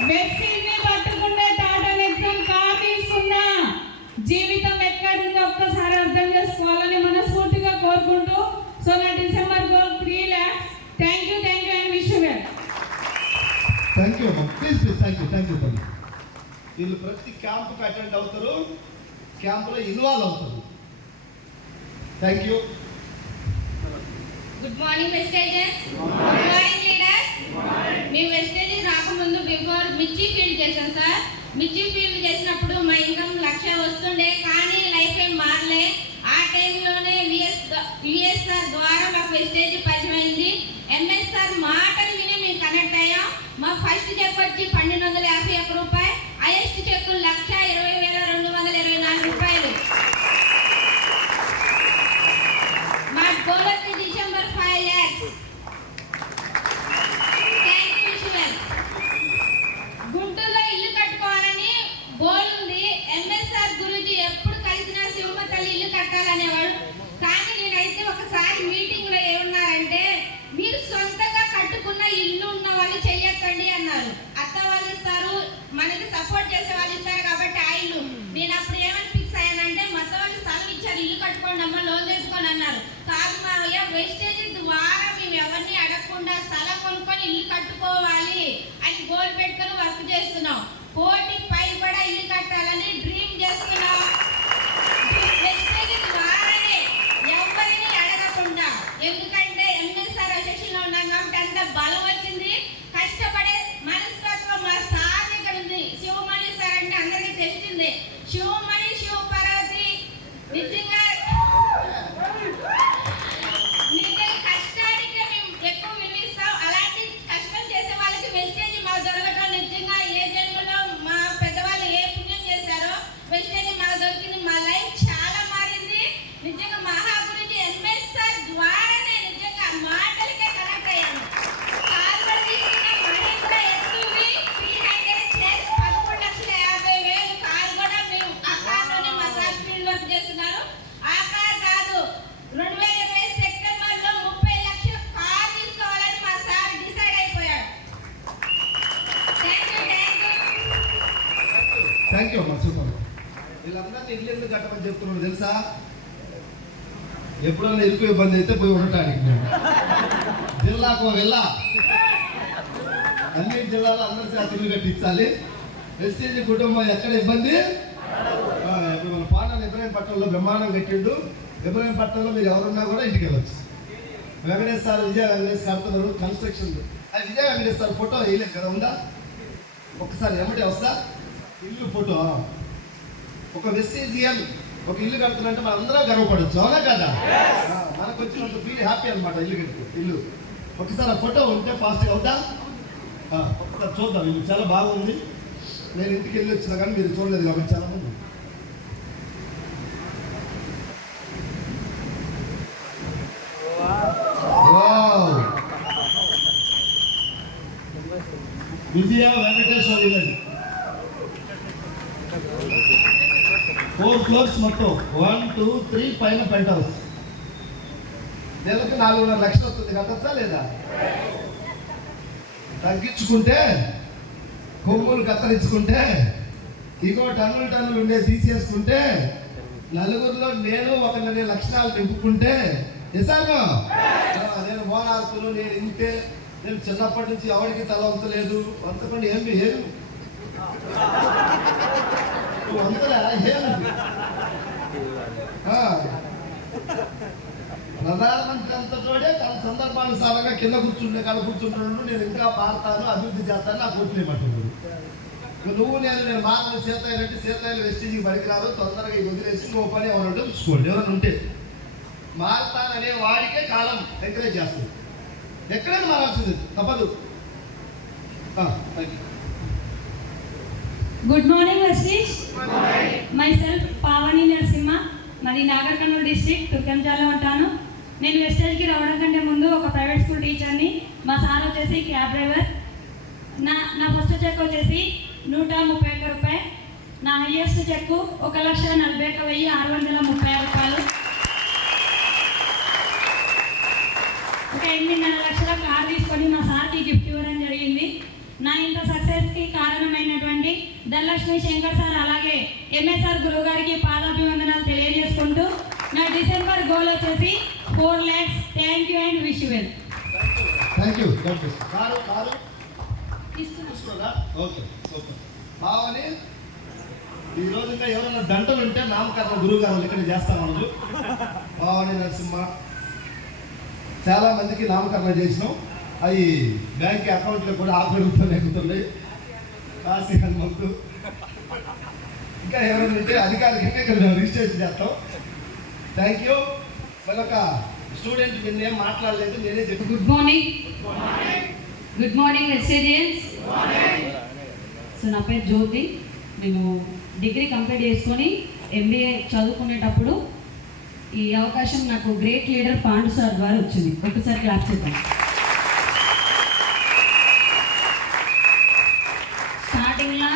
వెస్టీజ్ని పట్టుకుంటే టాటా నెక్సాన్ కారు తీసుకున్నా. జీవితం ఎక్కడుందో ఒక్కసారి అర్థం చేసుకోవాలని మనస్ఫూర్తిగా కోరుకుంటూ, సో నా December goal 3 lakhs. Thank you and wish you well. Thank you అమ్మా, ప్లీజ్ థ్యాంక్ యూ తల్లి. వీళ్ళు ప్రతి క్యాంపుకి అటెండ్ అవుతారు, క్యాంపులో ఇన్వాల్వ్ అవుతారు. Thank you. Good morning Vestiges. Good morning leaders. మేము వెస్టేజెస్ రాకముందు బిఫోర్ మిర్చి ఫీల్డ్ చేశాం సార్. మిర్చి ఫీల్డ్ చేసినప్పుడు మా ఇన్కమ్ 1,00,000 వస్తుండే, కానీ లైఫ్ ఏం మారలే. ఆ టైంలోనే విఎస్ఆర్ ద్వారా మాకు వెస్టేజ్ పరిచయం అయింది. ఎంఎస్ఆర్ మాటలు విని మేము కనెక్ట్ అయ్యాం. మా ఫస్ట్ చెక్ వచ్చి 1,251 రూపాయలు, హైయెస్ట్ చెక్ 1,20,224 రూపాయలు. మా గోల్ వచ్చి డిసెంబర్ 5 lakhs. థ్యాంక్ యూ విషయం. గుంటూరులో ఇల్లు కట్టుకోవాలని గోల్ ఉంది. ఎంఎస్ఆర్ గురించి ఎప్పుడు కలిసినా శివమ్మ తల్లి ఇల్లు కట్టాలనేవాడు. కానీ నేనైతే ఒకసారి మీటింగ్ లో ఏమన్నారంటే, మీరు సొంతంగా కట్టుకున్న ఇల్లు ఉన్న వాళ్ళు చెయ్యొద్దండి అన్నారు. అత్త వాళ్ళు ఇస్తారు, మనకి సపోర్ట్ చేసే వాళ్ళు ఇస్తారు కాబట్టి ఆ ఇల్లు. నేను అప్పుడు ఏమని ఫిక్స్ అయ్యానంటే, మొత్తం వాళ్ళు స్థలం ఇచ్చారు, ఇల్లు కట్టుకోండి అమ్మ, లోన్ తెచ్చుకోండి అన్నారు. కాదు మావయ్య, వెస్టేజ్ ద్వారా మేము ఎవరిని అడగకుండా స్థలం కొనుక్కొని ఇల్లు కట్టుకోవాలి అని గోల్ పెట్టుకొని వర్క్ చేస్తున్నాం. కోటి పైబడా ఇల్లు కట్టాలని డ్రీమ్ చేస్తున్నాం. వెస్టేజ్ ద్వారానే ఎవరిని అడగకుండా, ఎందుకంటే ఎంఎస్ఆర్ అసోసియేషన్ లో ఉన్నాం కాబట్టి అంత బలం వచ్చింది. కష్టపడే మనస్తత్వం మా సార్ దగ్గర ఉంది. శివమణి సార్ అంటే అందరికీ తెలిసిందే. శివమణి, శివపార్వతి నిజంగా కష్టానికి మేము ఎక్కువ విలువిస్తాం. అలాంటి కష్టం చేసే వాళ్ళకి వెస్టేజ్ మా దొరకటం నిజంగా ఏ జన్మలో మా పెద్దవాళ్ళు ఏ పుణ్యం చేశారో వెస్టేజ్ మాకు దొరికింది. మా లైఫ్ చాలా మారింది. నిజంగా మహా గురించి ఎంఎస్ఆర్ ద్వారానే నిజంగా మాటలకే కనెక్ట్ అయ్యాను. కారు కూడా తీసుకున్న మహేంద్ర ఎస్యూవి 300 చైర్స్ 13,50,000 కారు కూడా మేము ఆ కార్లోనే మా సార్ ఫీల్డ్ వర్క్ చేస్తున్నారు. ఆ కార్ కాదు, 2020 సెప్టెంబర్లో 30 లక్షల కార్ తీసుకోవాలని మా సార్ డిసైడ్ అయిపోయాడు. థ్యాంక్ యూ అమ్మా, సూపర్. వీళ్ళందరినీ ఇల్లు ఎందుకు కట్టమని చెప్తున్నాడు తెలుసా? ఎప్పుడన్నా ఇరుకు ఇబ్బంది అయితే పోయి ఉండటానికి. నేను జిల్లాకు వెళ్ళా, అన్ని జిల్లాలో అందరి చేత ఇల్లు కట్టించాలి. వెస్టేజ్ కుటుంబం ఎక్కడ ఇబ్బంది? ఇప్పుడు మన పాటలు ఇబ్రహీంపట్నంలో బ్రహ్మాండం కట్టిండు. ఇబ్రహీంపట్నంలో మీరు ఎవరున్నా కూడా ఇంటికి వెళ్ళచ్చు. వెంకటేశ్వర విజయ వెంకటేశ్వర కడుతున్నారు కన్స్ట్రక్షన్. అది విజయ వెంకటేశ్వర ఫోటో వేయలేదు కదా, ఉందా? ఒకసారి ఎమ్మటే వస్తా. ఇల్లు ఫోటో, ఒక వెస్టేజియన్ ఒక ఇల్లు కడుతున్నంటే మనం అందరం గర్వపడచ్చు, అవునా కదా? మనకు వచ్చినంత ఫీల్ హ్యాపీ అనమాట. ఇల్లు ఒకసారి ఆ ఫోటో ఉంటే ఫాస్ట్గా అవుతా. ఒకసారి చూద్దాం. ఇల్లు చాలా బాగుంది. నేను ఇంటికి వెళ్ళి వచ్చినా కానీ మీరు చూడలేదు కాబట్టి చాలా మంది. విజయ వెంకటేశ్వర ఇల్లు 4 floors మొత్తం, 1, 2, 3 పైన పెంట్ హౌస్. నెలకు 4.5 లక్షలు వస్తుంది. కట్టచ్చా లేదా? తగ్గించుకుంటే, కొమ్ములు కత్తరించుకుంటే, ఇంకో టన్నులు ఉండే తీసేసుకుంటే, నలుగురిలో నేను ఒక లక్షణాలు నింపుకుంటే, నిజంగా నేను మోనార్కులు, నేను ఇంతే, నేను చిన్నప్పటి నుంచి ఎవరికి తల వంచలేదు. వంచకుండా ఏమి ప్రధానమంత్రి అంతటోడే తన సందర్భానుసారంగా కింద కూర్చుంటున్నాడు. నేను ఇంకా మారుతాను, అభివృద్ధి చేస్తాను, నాకు ఓట్లేమంటున్నాడు. నువ్వు నేను మారను. సీతాయిలు వెస్టేజ్కి పనికిరాదు, తొందరగా వదిలేసి నువ్వు పని ఎవరంటే చూసుకోండి. ఎవరైనా ఉంటే మారుతాననే వాడికే కాలం ఎంకరేజ్ చేస్తుంది. ఎక్కడైనా మారాల్సింది తప్పదు. Good morning Vestige. My self Pavani Narasimha, మాది నాగర్ కర్నూలు డిస్ట్రిక్ట్ తుర్కంజాలో ఉంటాను. నేను వెస్టేజ్కి రావడం కంటే ముందు ఒక ప్రైవేట్ స్కూల్ టీచర్ని. మా సార్ వచ్చేసి క్యాబ్ డ్రైవర్. నా ఫస్ట్ చెక్ వచ్చేసి 131 రూపాయలు. నా హైయెస్ట్ చెక్ 1,41,630 రూపాయలు. ఒక 8.5 లక్షల కార్ తీసుకొని మా సార్కి గిఫ్ట్ ఇవ్వడం జరిగింది. నా ఇంత సక్సెస్కి కారణమైనటువంటి ధనలక్ష్మి శంకర్ సార్ అలాగే ఎంఎస్ఆర్ గురువు గారికి పాదాభివందనాలు తెలియజేసుకుంటూ నా డిసెంబర్ గోల్ వచ్చేసి 4 lakhs. Thank you and wish you well. Thank you. Car తీసుకున్నా. Okay, super. బావని ఈ రోజు ఇంకా ఎవరైనా దంటలు ఉంటే నామకరణ గురువు గారు ఇక్కడ చేస్తామన్నారు. బావని నరసింహ చాలా మందికి నామకరణ చేసినాం. అవి బ్యాంక్ అకౌంట్లో కూడా ఆపరుగుతున్నాయి, ఎక్కుతున్నాయి. కాశీ హనుమంతు ఇంకా ఎవరైనా ఉంటే అధికారికంగా ఇక్కడ రిజిస్ట్రేషన్ చేస్తాం. Thank you. మరొక స్టూడెంట్ నిన్నేం మాట్లాడలేదు, నేనే చెప్పి. Good morning. Good morning వెస్టేజియన్స్. So నా పేరు జ్యోతి. నేను డిగ్రీ కంప్లీట్ చేసుకొని MBA చదువుకునేటప్పుడు ఈ అవకాశం నాకు గ్రేట్ లీడర్ పాండు సార్ ద్వారా వచ్చింది. ఒకసారి క్లాప్ చేద్దాం. స్టార్టింగ్లో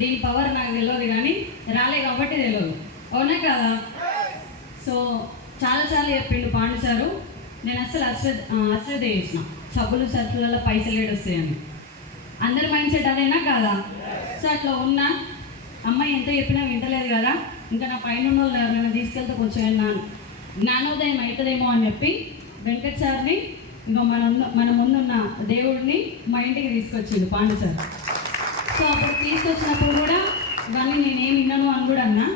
దీని పవర్ నాకు తెలియదు, కానీ రాలే కాబట్టి తెలియదు. అవునా కదా? సో చాలాసార్లు చెప్పిండు పాండు సారు, నేను అస్సలు అశ్రద్ధ చేసిన సబ్బులు సరుకులలో పైసలు ఏడొస్తాయని. అందరి మైండ్ సెట్ అదేనా కాదా? సో అట్లా ఉన్నా, అమ్మాయి ఎంత చెప్పినా వింటలేదు కదా, ఇంకా నా పైన ఉన్న వాళ్ళు ఎవరైనా తీసుకెళ్తే కొంచెం జ్ఞానోదయం అవుతుందేమో అని చెప్పి వెంకట్ సార్ని, ఇంకా మన ముందున్న దేవుడిని మా ఇంటికి తీసుకొచ్చిండు పాండు సార్. సో అప్పుడు తీసుకొచ్చినప్పుడు కూడా ఇవన్నీ నేనేం విన్నాను అని కూడా అన్నా,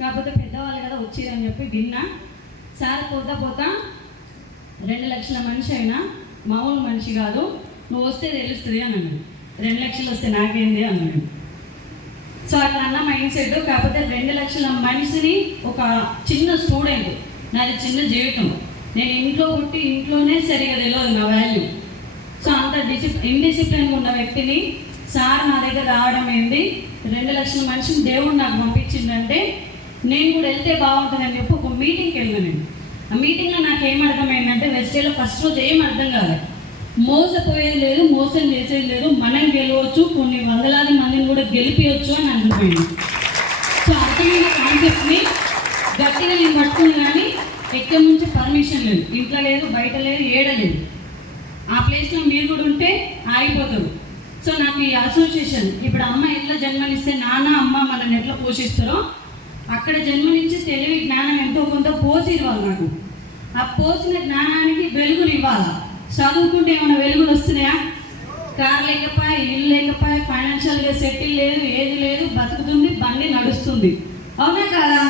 కాకపోతే పెద్దవాళ్ళు కదా వచ్చిరని చెప్పి విన్నా. సార్ పోతా 2 లక్షల మనిషి అయినా మామూలు మనిషి కాదు, నువ్వు వస్తే తెలుస్తుంది అని అన్నాడు. 2 లక్షలు వస్తే నాకేంది అన్నాడు. సో అట్లా అన్న మైండ్ సెట్. కాకపోతే 2 లక్షల మనిషిని ఒక చిన్న స్టూడెంట్, నాది చిన్న జీవితం, నేను ఇంట్లో పుట్టి ఇంట్లోనే సరిగా తెలియదు నా వాల్యూ. సో అంత ఇండిసిప్లిన్గా ఉన్న వ్యక్తిని సార్ నా దగ్గర రావడం ఏంది, 2 లక్షల మనిషిని దేవుడు నాకు పంపించిందంటే నేను కూడా వెళ్తే బాగుంటుందని చెప్పి ఒక మీటింగ్కి వెళ్ళాను. నేను ఆ మీటింగ్లో నాకు ఏం అర్థమైందంటే, వెస్టేజ్లో ఫస్ట్ రోజు ఏం అర్థం కాదు, మోసపోయేది లేదు, మోసం చేసేది లేదు, మనం గెలవచ్చు, కొన్ని వందలాది మందిని కూడా గెలిపించవచ్చు అని అనిపోయింది. సో అర్థమైన కాన్సెప్ట్ని గట్టిగా నేను పట్టుకుని, కానీ ఎక్కడి నుంచి పర్మిషన్ లేదు, ఇంట్లో లేదు, బయట లేదు, ఏడలేదు. ఆ ప్లేస్లో మీరు కూడా ఉంటే ఆగిపోతారు. సో నాకు ఈ అసోసియేషన్, ఇప్పుడు అమ్మ ఎట్లా జన్మనిస్తే నాన్న అమ్మ మనల్ని ఎట్లా పోషిస్తారో, అక్కడ జన్మనిచ్చి తెలివి జ్ఞానం ఎంతో కొంత పోసివ్వాలి నాకు. ఆ పోసిన జ్ఞానానికి వెలుగునివ్వాలి. చదువుకుంటే ఏమైనా వెలుగులు వస్తున్నాయా? కార్ లేకపోయా, ఇల్లు లేకపోయా, ఫైనాన్షియల్గా సెటిల్ లేదు, ఏది లేదు, బతుకుతుంది, బండి నడుస్తుంది. అవునా కదా?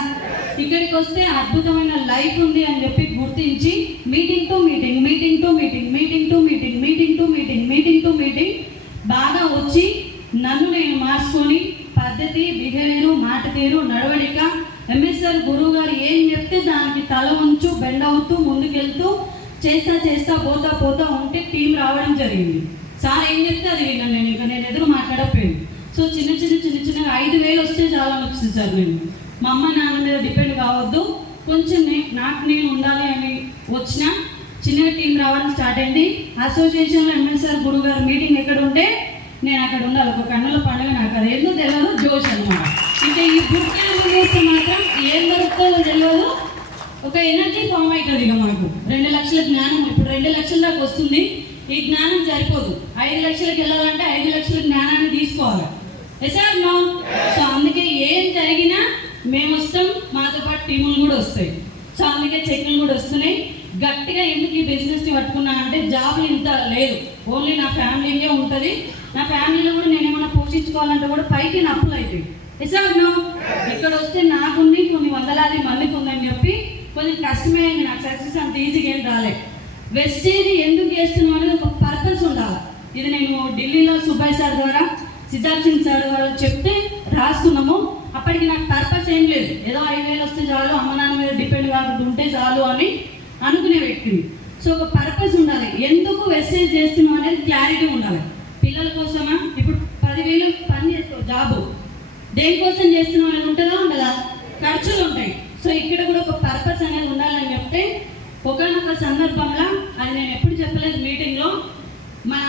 ఇక్కడికి వస్తే అద్భుతమైన లైఫ్ ఉంది అని చెప్పి గుర్తించి meeting to meeting, meeting to meeting, meeting to meeting, meeting to meeting, meeting to meeting బాగా వచ్చి నన్ను నేను మార్చుకొని పద్ధతి, బిహేవియరు, మాట తీరు, నడవడిక, ఎంఎస్ఆర్ గురువు గారు ఏం చెప్తే దానికి తల ఉంచు, బెండ్ అవుతూ ముందుకెళ్తూ చేస్తా పోతా ఉంటే టీం రావడం జరిగింది. సార్ ఏం చెప్తే అది విన్నాను నేను, ఇంకా నేను ఎదురు మాట్లాడకపోయింది. సో చిన్నగా 5,000 వస్తే చాలా వచ్చింది సార్. నేను మా అమ్మ నాన్న మీద డిపెండ్ కావద్దు, కొంచెం నాకు నేను ఉండాలి అని వచ్చిన చిన్నగా టీం రావడం స్టార్ట్ అయింది. అసోసియేషన్లో ఎంఎస్ఆర్ గురువు గారు మీటింగ్ ఎక్కడ ఉంటే నేను అక్కడ ఉండాలి. ఒక కన్నుల పండుగ, నాకు అది ఎందుకు తెలియదు, జోష్ అనమాట. ఇంకా ఈ బుక్లు చేస్తే మాత్రం ఏం దొరుకుతుందో తెలియదు, ఒక ఎనర్జీ ఫామ్ అవుతుంది. ఇక మనకు 2 లక్షల జ్ఞానం ఇప్పుడు 2 లక్షల దాకా వస్తుంది. ఈ జ్ఞానం సరిపోదు, 5 లక్షలకు వెళ్ళాలంటే 5 లక్షల జ్ఞానాన్ని తీసుకోవాలి. ఎసార్ నో. సో అందుకే ఏం జరిగినా మేము వస్తాం, మాతో పాటు టీములు కూడా వస్తాయి. సో అందుకే చెక్లు కూడా వస్తున్నాయి. గట్టిగా ఎందుకు ఈ బిజినెస్ని పట్టుకున్నా అంటే, జాబ్లు ఇంత లేదు, ఓన్లీ నా ఫ్యామిలీకే ఉంటుంది. నా ఫ్యామిలీలో కూడా నేను ఏమైనా పోషించుకోవాలంటే కూడా పైకి అప్పులు అవుతాయి. ఎసార్ నో. ఇక్కడ వస్తే నాకుంది, కొన్ని వందలాది మందికి ఉందని చెప్పి కొంచెం కష్టమే అయింది. నాకు సక్సెస్ అంత ఈజీగా ఏం రాలేదు. వెస్టేజ్ ఎందుకు చేస్తున్నాం అనేది ఒక పర్పస్ ఉండాలి. ఇది నేను ఢిల్లీలో సుబ్బయ్య సార్ ద్వారా, సిద్ధార్థ్ సింగ్ సార్ వాళ్ళు చెప్తే రాసుకున్నాము. అప్పటికి నాకు పర్పస్ ఏం లేదు, ఏదో 5,000 వస్తే చాలు, అమ్మ నాన్న మీద డిపెండ్ కాకుండా ఉంటే చాలు అని అనుకునే వ్యక్తిని. సో ఒక పర్పస్ ఉండాలి, ఎందుకు వెస్టేజ్ చేస్తున్నాం అనేది క్లారిటీ ఉండాలి. పిల్లల కోసమా, ఇప్పుడు 10,000 పని చేస్తావు జాబు, దేనికోసం చేస్తున్నాం అనేది ఉంటుందా ఉండదా, ఖర్చులు ఉంటాయి. సో ఇక్కడ కూడా ఒక పర్పస్ అనేది ఉండాలని చెప్తే ఒకనొక సందర్భంలో, అది నేను ఎప్పుడు చెప్పలేదు మీటింగ్లో, మా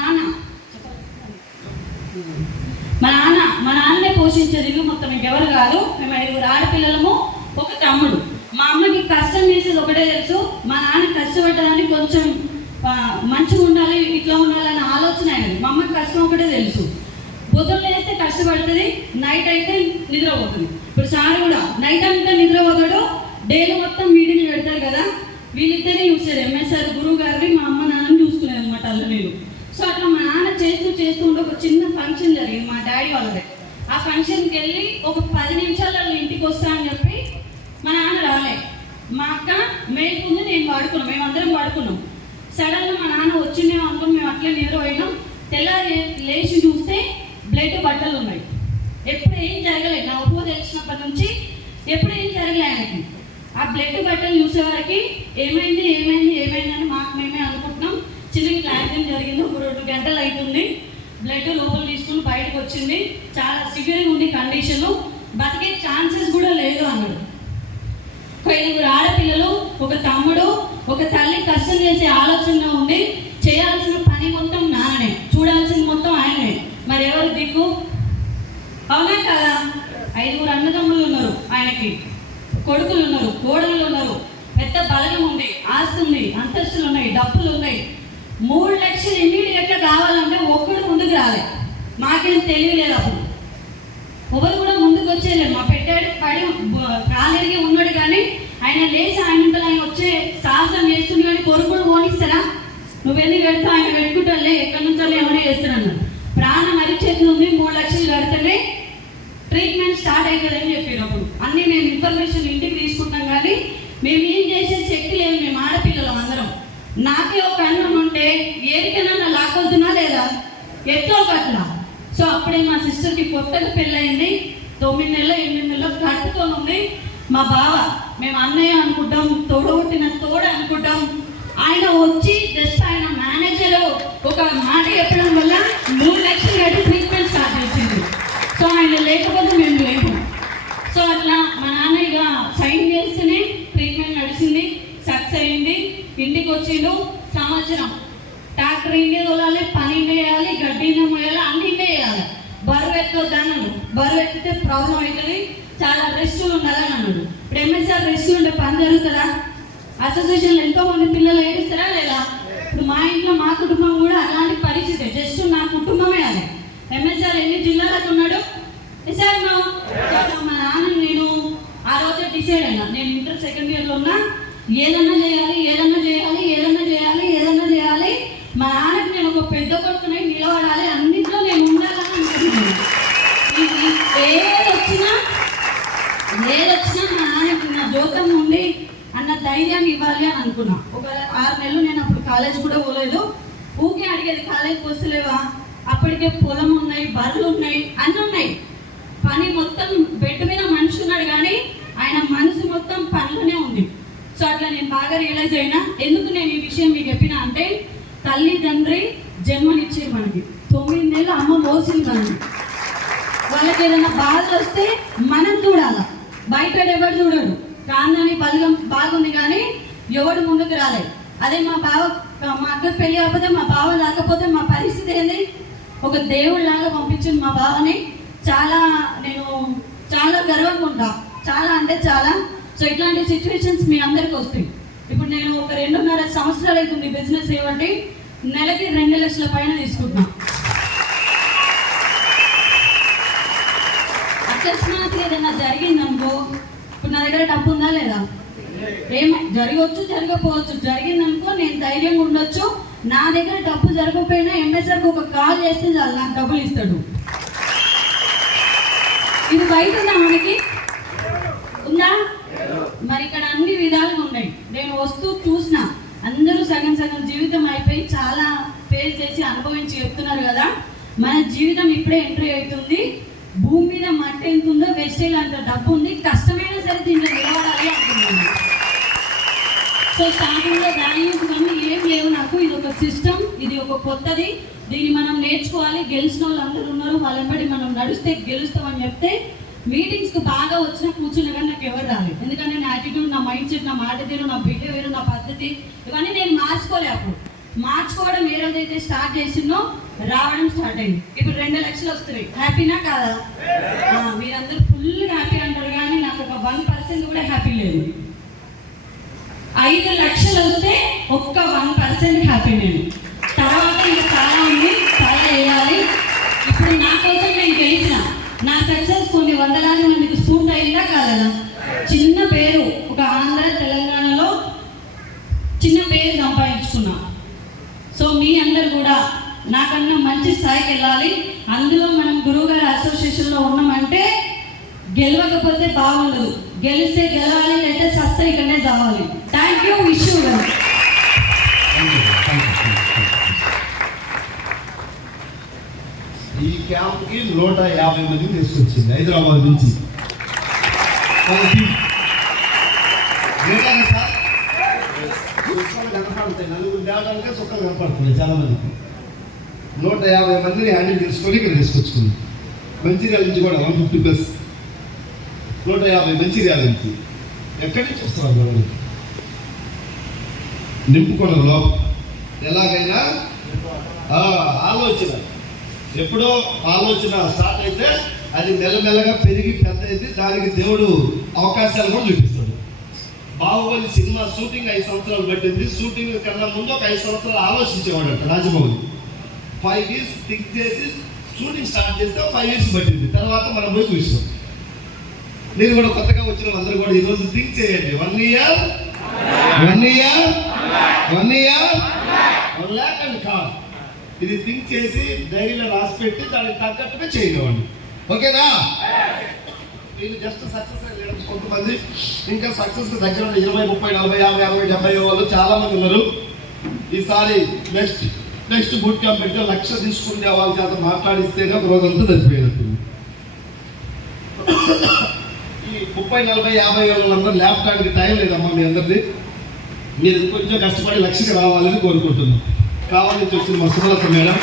నాన్నే పోషించేది ఇల్లు మొత్తం, ఇంకెవరు కాదు. మేము 5 ఆడపిల్లలము, ఒక తమ్ముడు. మా అమ్మకి కష్టం చేసేది ఒకటే తెలుసు, మా నాన్న కష్టపడ్డదాన్ని కొంచెం మంచిగా ఉండాలి, ఇట్లా ఉండాలనే ఆలోచన అనేది. మా అమ్మకి కష్టం ఒకటే తెలుసు, పొద్దున్న వేస్తే కష్టపడుతుంది, నైట్ అయితే నిద్రపోతుంది. ఇప్పుడు సార్ కూడా నైట్ అంతా నిద్రపోతాడు, డేలో మొత్తం మీటింగ్లు పెడతారు కదా, వీళ్ళిద్దరే చూస్తారు. ఎంఎస్ఆర్ గురువు గారిని మా అమ్మ నాన్నని చూసుకునేది అనమాట అల్ల నేను. సో అట్లా మా నాన్న చేస్తూ ఉండే ఒక చిన్న ఫంక్షన్ జరిగింది మా డాడీ వాళ్ళదే. ఆ ఫంక్షన్కి వెళ్ళి ఒక 10 నిమిషాలలో ఇంటికి వస్తా అని చెప్పి మా నాన్న రాలే. మా అక్క మేలుకుంది, నేను వాడుకున్నాం, మేమందరం వాడుకున్నాం. సడన్గా మా నాన్న వచ్చిందేమో అనుకుని మేము అట్లే నిద్రపోయినాం. తెల్లారి లేచి చూస్తే బ్లడ్ బట్టలు ఉన్నాయి. ఎప్పుడు ఏం జరగలేదు, నా ఉప్పు తెలిసినప్పటి నుంచి ఎప్పుడు ఏం జరగలేదు ఆయనకి. ఆ బ్లడ్ బట్టలు చూసేవారికి ఏమైంది అని మాకు మేమే అనుకుంటున్నాం. చిన్న క్లారిటీ జరిగింది, ఒక 2 గంటలు అవుతుంది. బ్లడ్ లోపల తీసుకుని బయటకు వచ్చింది, చాలా సివియర్గా ఉంది కండిషను, బతికే ఛాన్సెస్ కూడా లేదు అన్నాడు. 5 ఆడపిల్లలు, ఒక తమ్ముడు, ఒక తల్లి కష్టం చేసే ఆలోచన ఉండి చేయాల్సిన పని మొత్తం నాన్నే, చూడాల్సిన మొత్తం ఆయనే. మరి ఎవరు దిక్కు? అవునా కదా? 5 అన్నదమ్ములు ఉన్నారు ఆయనకి, కొడుకులు ఉన్నారు, కోడలు ఉన్నారు, పెద్ద బలగం ఉంది, ఆస్తి ఉంది, అంతస్తులు ఉన్నాయి, డబ్బులు ఉన్నాయి. 3 లక్షలు ఇమ్మీడియట్గా కావాలంటే ఒక్కడు ముందుకు రాలే. మాకేం తెలియలేదు అప్పుడు, ఎవరు కూడా ముందుకు వచ్చేయలేదు. మా పెట్టాడు పడి కాలేరిగి ఉన్నాడు, కానీ ఆయన లేచి ఆయన వచ్చే సాహసం చేస్తుంది. కానీ కొడుకుడు పోనిస్తారా? నువ్వెన్ని పెడతావు, ఆయన పెట్టుకుంటాలే, ఎక్కడి నుంచో ఏమైనా చేస్తున్నాను. ప్రాణం అరిచేతులు ఉంది, 3 లక్షలు కడితేనే ట్రీట్మెంట్ స్టార్ట్ అవుతుందని చెప్పినప్పుడు అన్నీ మేము ఇన్ఫర్మేషన్ ఇంటికి తీసుకుంటాం, కానీ మేము ఏం చేసే శక్తి లేదు. మేము ఆడపిల్లలు అందరం. నాకే ఒక అన్నం ఉంటే ఏరికైనా లాక్కొద్దునా లేదా, ఎట్లా ఒకట్లా. సో అప్పుడే మా సిస్టర్కి కొత్తగా పెళ్ళయింది, 9 నెలలు 8 నెలలు కడుపుతో ఉంది. మా బావ, మేము అన్నయ్య అనుకుంటాం, తోడగొట్టిన తోడ అనుకుంటాం. ఆయన వచ్చి జస్ట్ ఆయన మేనేజర్ ఒక మాట చెప్పడం వల్ల 3 లక్షలు కట్టి ట్రీట్మెంట్ స్టార్ట్ చేసింది. సో ఆయన లేకపోతే మేము లేము. సో అట్లా మా నాన్న ఇక సైన్ చేస్తేనే ట్రీట్మెంట్ నడిచింది, సక్సెస్ అయింది. ఇంటికి వచ్చిండు, సంవత్సరం ట్రాక్టర్ ఇండే తోలాలి, పని వేయాలి, గడ్డి వేయాలి, అన్ని వేయాలి. బరువు ఎత్తుకోద్దన్నాడు, బరువు ఎత్తితే ప్రాబ్లం అవుతుంది, చాలా రెస్టులు ఉండాలని అన్నాడు. ఇప్పుడు ఎంఎస్ఆర్ రెస్ట్ ఉంటే పని జరుగుతుందా? అసోసియేషన్లో ఎంతో మంది పిల్లలు ఏడుస్తారా లేదా? ఇప్పుడు మా ఇంట్లో మా కుటుంబం కూడా అలాంటి పరిస్థితి, జస్ట్ నా కుటుంబమే అది. ఎంఎస్ఆర్ ఎన్ని జిల్లాలకు ఉన్నాడు? సార్ మా నాన్న నేను ఆ రోజే డిసైడ్ అయినా, నేను ఇంటర్ సెకండ్ ఇయర్లో ఉన్నా, ఏదన్నా చేయాలి. మా నాన్నకి నేను ఒక పెద్ద కొడుకునే నిలబడాలి, అన్నింటిలో నేను ఉండాలని అనుకుంటున్నాను. ఏదొచ్చినా మా నాన్నకి నా జోతం ఉండి అన్న ధైర్యాన్ని ఇవ్వాలి అని అనుకున్నా. ఒక 6 నెలలు నేను అప్పుడు కాలేజ్ కూడా పోలేదు. ఊకే అడిగేది, కాలేజ్కి వస్తలేవా? అప్పటికే పొలం ఉన్నాయి, బర్రెలు ఉన్నాయి, అన్నీ ఉన్నాయి. పని మొత్తం బెడ్ మీద మనిషి ఉన్నాడు, కానీ ఆయన మనసు మొత్తం పనిలోనే ఉంది. సో అట్లా నేను బాగా రియలైజ్ అయినా. ఎందుకు నేను ఈ విషయం మీకు చెప్పినా అంటే, తల్లిదండ్రి జన్మనిచ్చేది మనకి, 9 నెలలు అమ్మ మోసింది మనకి. వాళ్ళకి ఏదైనా బాధలు వస్తే మనం చూడాల, బయట ఎవరు చూడడు. కాందని బలగం బాగుంది, కానీ ఎవడు ముందుకు రాలేదు. అదే మా అక్క పెళ్ళి కాకపోతే, మా బావ లేకపోతే మా పరిస్థితి ఏంది? ఒక దేవుళ్ళలాగా పంపించింది మా బావని. నేను చాలా గర్వంగా ఉంటా, చాలా అంటే చాలా. సో ఇట్లాంటి సిచ్యువేషన్స్ మీ అందరికి వస్తాయి. ఇప్పుడు నేను ఒక 2.5 సంవత్సరాలు అవుతుంది బిజినెస్ ఏమంటే, నెలకి 2 లక్షల పైన తీసుకుంటున్నా. అకస్మాత్తుగా ఏదైనా జరిగిందనుకో, ఇప్పుడు నా దగ్గర డబ్బు ఉందా లేదా? జరగవచ్చు, జరగకపోవచ్చు. జరిగిందనుకో నేను ధైర్యంగా ఉండొచ్చు. నా దగ్గర డబ్బు జరగకపోయినా ఎంఎస్ఆర్కి ఒక కాల్ చేస్తే చాలు, నాకు డబ్బులు ఇస్తాడు. ఇది బయట ఉందా మనకి? ఉందా? మరి ఇక్కడ అన్ని విధాలుగా ఉన్నాయి. నేను వస్తూ చూసిన అందరూ సగం జీవితం అయిపోయి చాలా ఫేస్ చేసి అనుభవించి చెప్తున్నారు కదా. మన జీవితం ఇప్పుడే ఎంట్రీ అవుతుంది. భూమి మీద మట్టి ఎంత ఉందో వెస్టేజ్ అంత డబ్బు ఉంది, కష్టమైనా సరే దీంట్లో నిలబడాలి అనుకుంటున్నాను. సో స్టార్టింగ్లో వాల్యూస్ కానీ ఏం లేవు నాకు. ఇది ఒక సిస్టమ్, ఇది ఒక కొత్తది, దీన్ని మనం నేర్చుకోవాలి. గెలిచిన వాళ్ళు అందరూ ఉన్నారు, వాళ్ళని మనం నడిస్తే గెలుస్తామని చెప్తే మీటింగ్స్కి బాగా వచ్చినా కూర్చున్నా కానీ నాకు ఎవరు రాలేదు. ఎందుకంటే నా యాటిట్యూడ్, నా మైండ్ సెట్, నా మాట తీరు, నా బిహేవియర్, నా పద్ధతి ఇవన్నీ నేను మార్చుకోలే. అప్పుడు మార్చుకోవడం ఏ రోజైతే స్టార్ట్ చేసిందో రావడం స్టార్ట్ అయింది. ఇప్పుడు 2 లక్షలు వస్తున్నాయి. హ్యాపీనా కాదా? మీరందరూ ఫుల్ హ్యాపీ అంటారు కానీ నాకు ఒక 1% కూడా హ్యాపీ లేదు. 5 లక్షలు వస్తే ఒక్క 1% హ్యాపీ నేను. తర్వాత ఇంకా చాలా ఉంది, చాలా వేయాలి. ఇప్పుడు నా కోసం నేను గెలిచిన నా సక్సెస్ కొన్ని వందలాది మందికి స్ఫూర్తి అయిందా కాదా? చిన్న పేరు, ఒక ఆంధ్ర తెలంగాణలో చిన్న పేరు సంపాదించుకున్నా. సో మీ అందరు కూడా నాకన్నా మంచి స్థాయికి వెళ్ళాలి. అందులో మనం గురువుగారి అసోసియేషన్లో ఉన్నామంటే గెలవకపోతే బాగుండదు, గెలిస్తే గెలవాలి, లేదా సస్త ఇక్కడనే కావాలి. Thank you, wish you well. ఈ క్యాంప్కి 150 మందిని తీసుకొచ్చింది హైదరాబాద్ నుంచి. కనపడతాయి, నలుగురు తేవడానికే సుఖాలు కనపడుతున్నాయి చాలా మందికి. 150 మందిని హ్యాండిల్ చేసుకొని ఇక్కడ తీసుకొచ్చుకుంది. మంచిర్యాల నుంచి కూడా 150+, 150 మంచిర్యాల నుంచి. ఎక్కడి నుంచి వస్తున్నారు వాళ్ళు? నింపుకోవడంలో ఎలాగైనా ఆలోచన, ఎప్పుడో ఆలోచన స్టార్ట్ అయితే అది మెల్లమెల్లగా పెరిగి పెద్ద అయితే దానికి దేవుడు అవకాశాలు కూడా చూపిస్తాడు. బాహుబలి సినిమా షూటింగ్ 5 సంవత్సరాలు పట్టింది. షూటింగ్ కన్నా ముందు ఒక 5 సంవత్సరాలు ఆలోచించేవాడు అంట రాజమౌళి. 5 years థింక్ చేసి షూటింగ్ స్టార్ట్ చేస్తే 5 years పట్టింది. తర్వాత మనం పోయి చూసాం. మీరు కూడా కొత్తగా వచ్చిన అందరూ కూడా ఈరోజు థింక్ చేయండి. 1 year 1 lakh and కాదు. ఇది థింక్ చేసి డైరీలో రాసి పెట్టి దానికి తగ్గట్టుగా చేయనివ్వండి. ఓకేనా? వీళ్ళు జస్ట్ సక్సెస్ అయ్యారు. కొంతమంది ఇంకా సక్సెస్ దగ్గర 20, 30, 40, 50, 60, 70 వాళ్ళు చాలా మంది ఉన్నారు. ఈసారి నెక్స్ట్ బూట్ క్యాంప్ పెట్టి 1 లక్ష తీసుకునే వాళ్ళ చేత మాట్లాడిస్తేనే ఒక రోజంతా చచ్చిపోయినట్టు. ఈ 30, 40, 50 వాళ్ళందరూ ల్యాప్టాప్కి టైం లేదమ్మా మీ అందరిది. మీరు కొంచెం కష్టపడి 1 లక్షకి రావాలని కోరుకుంటున్నాం. కావాలని వచ్చిన మా సుమలత మేడం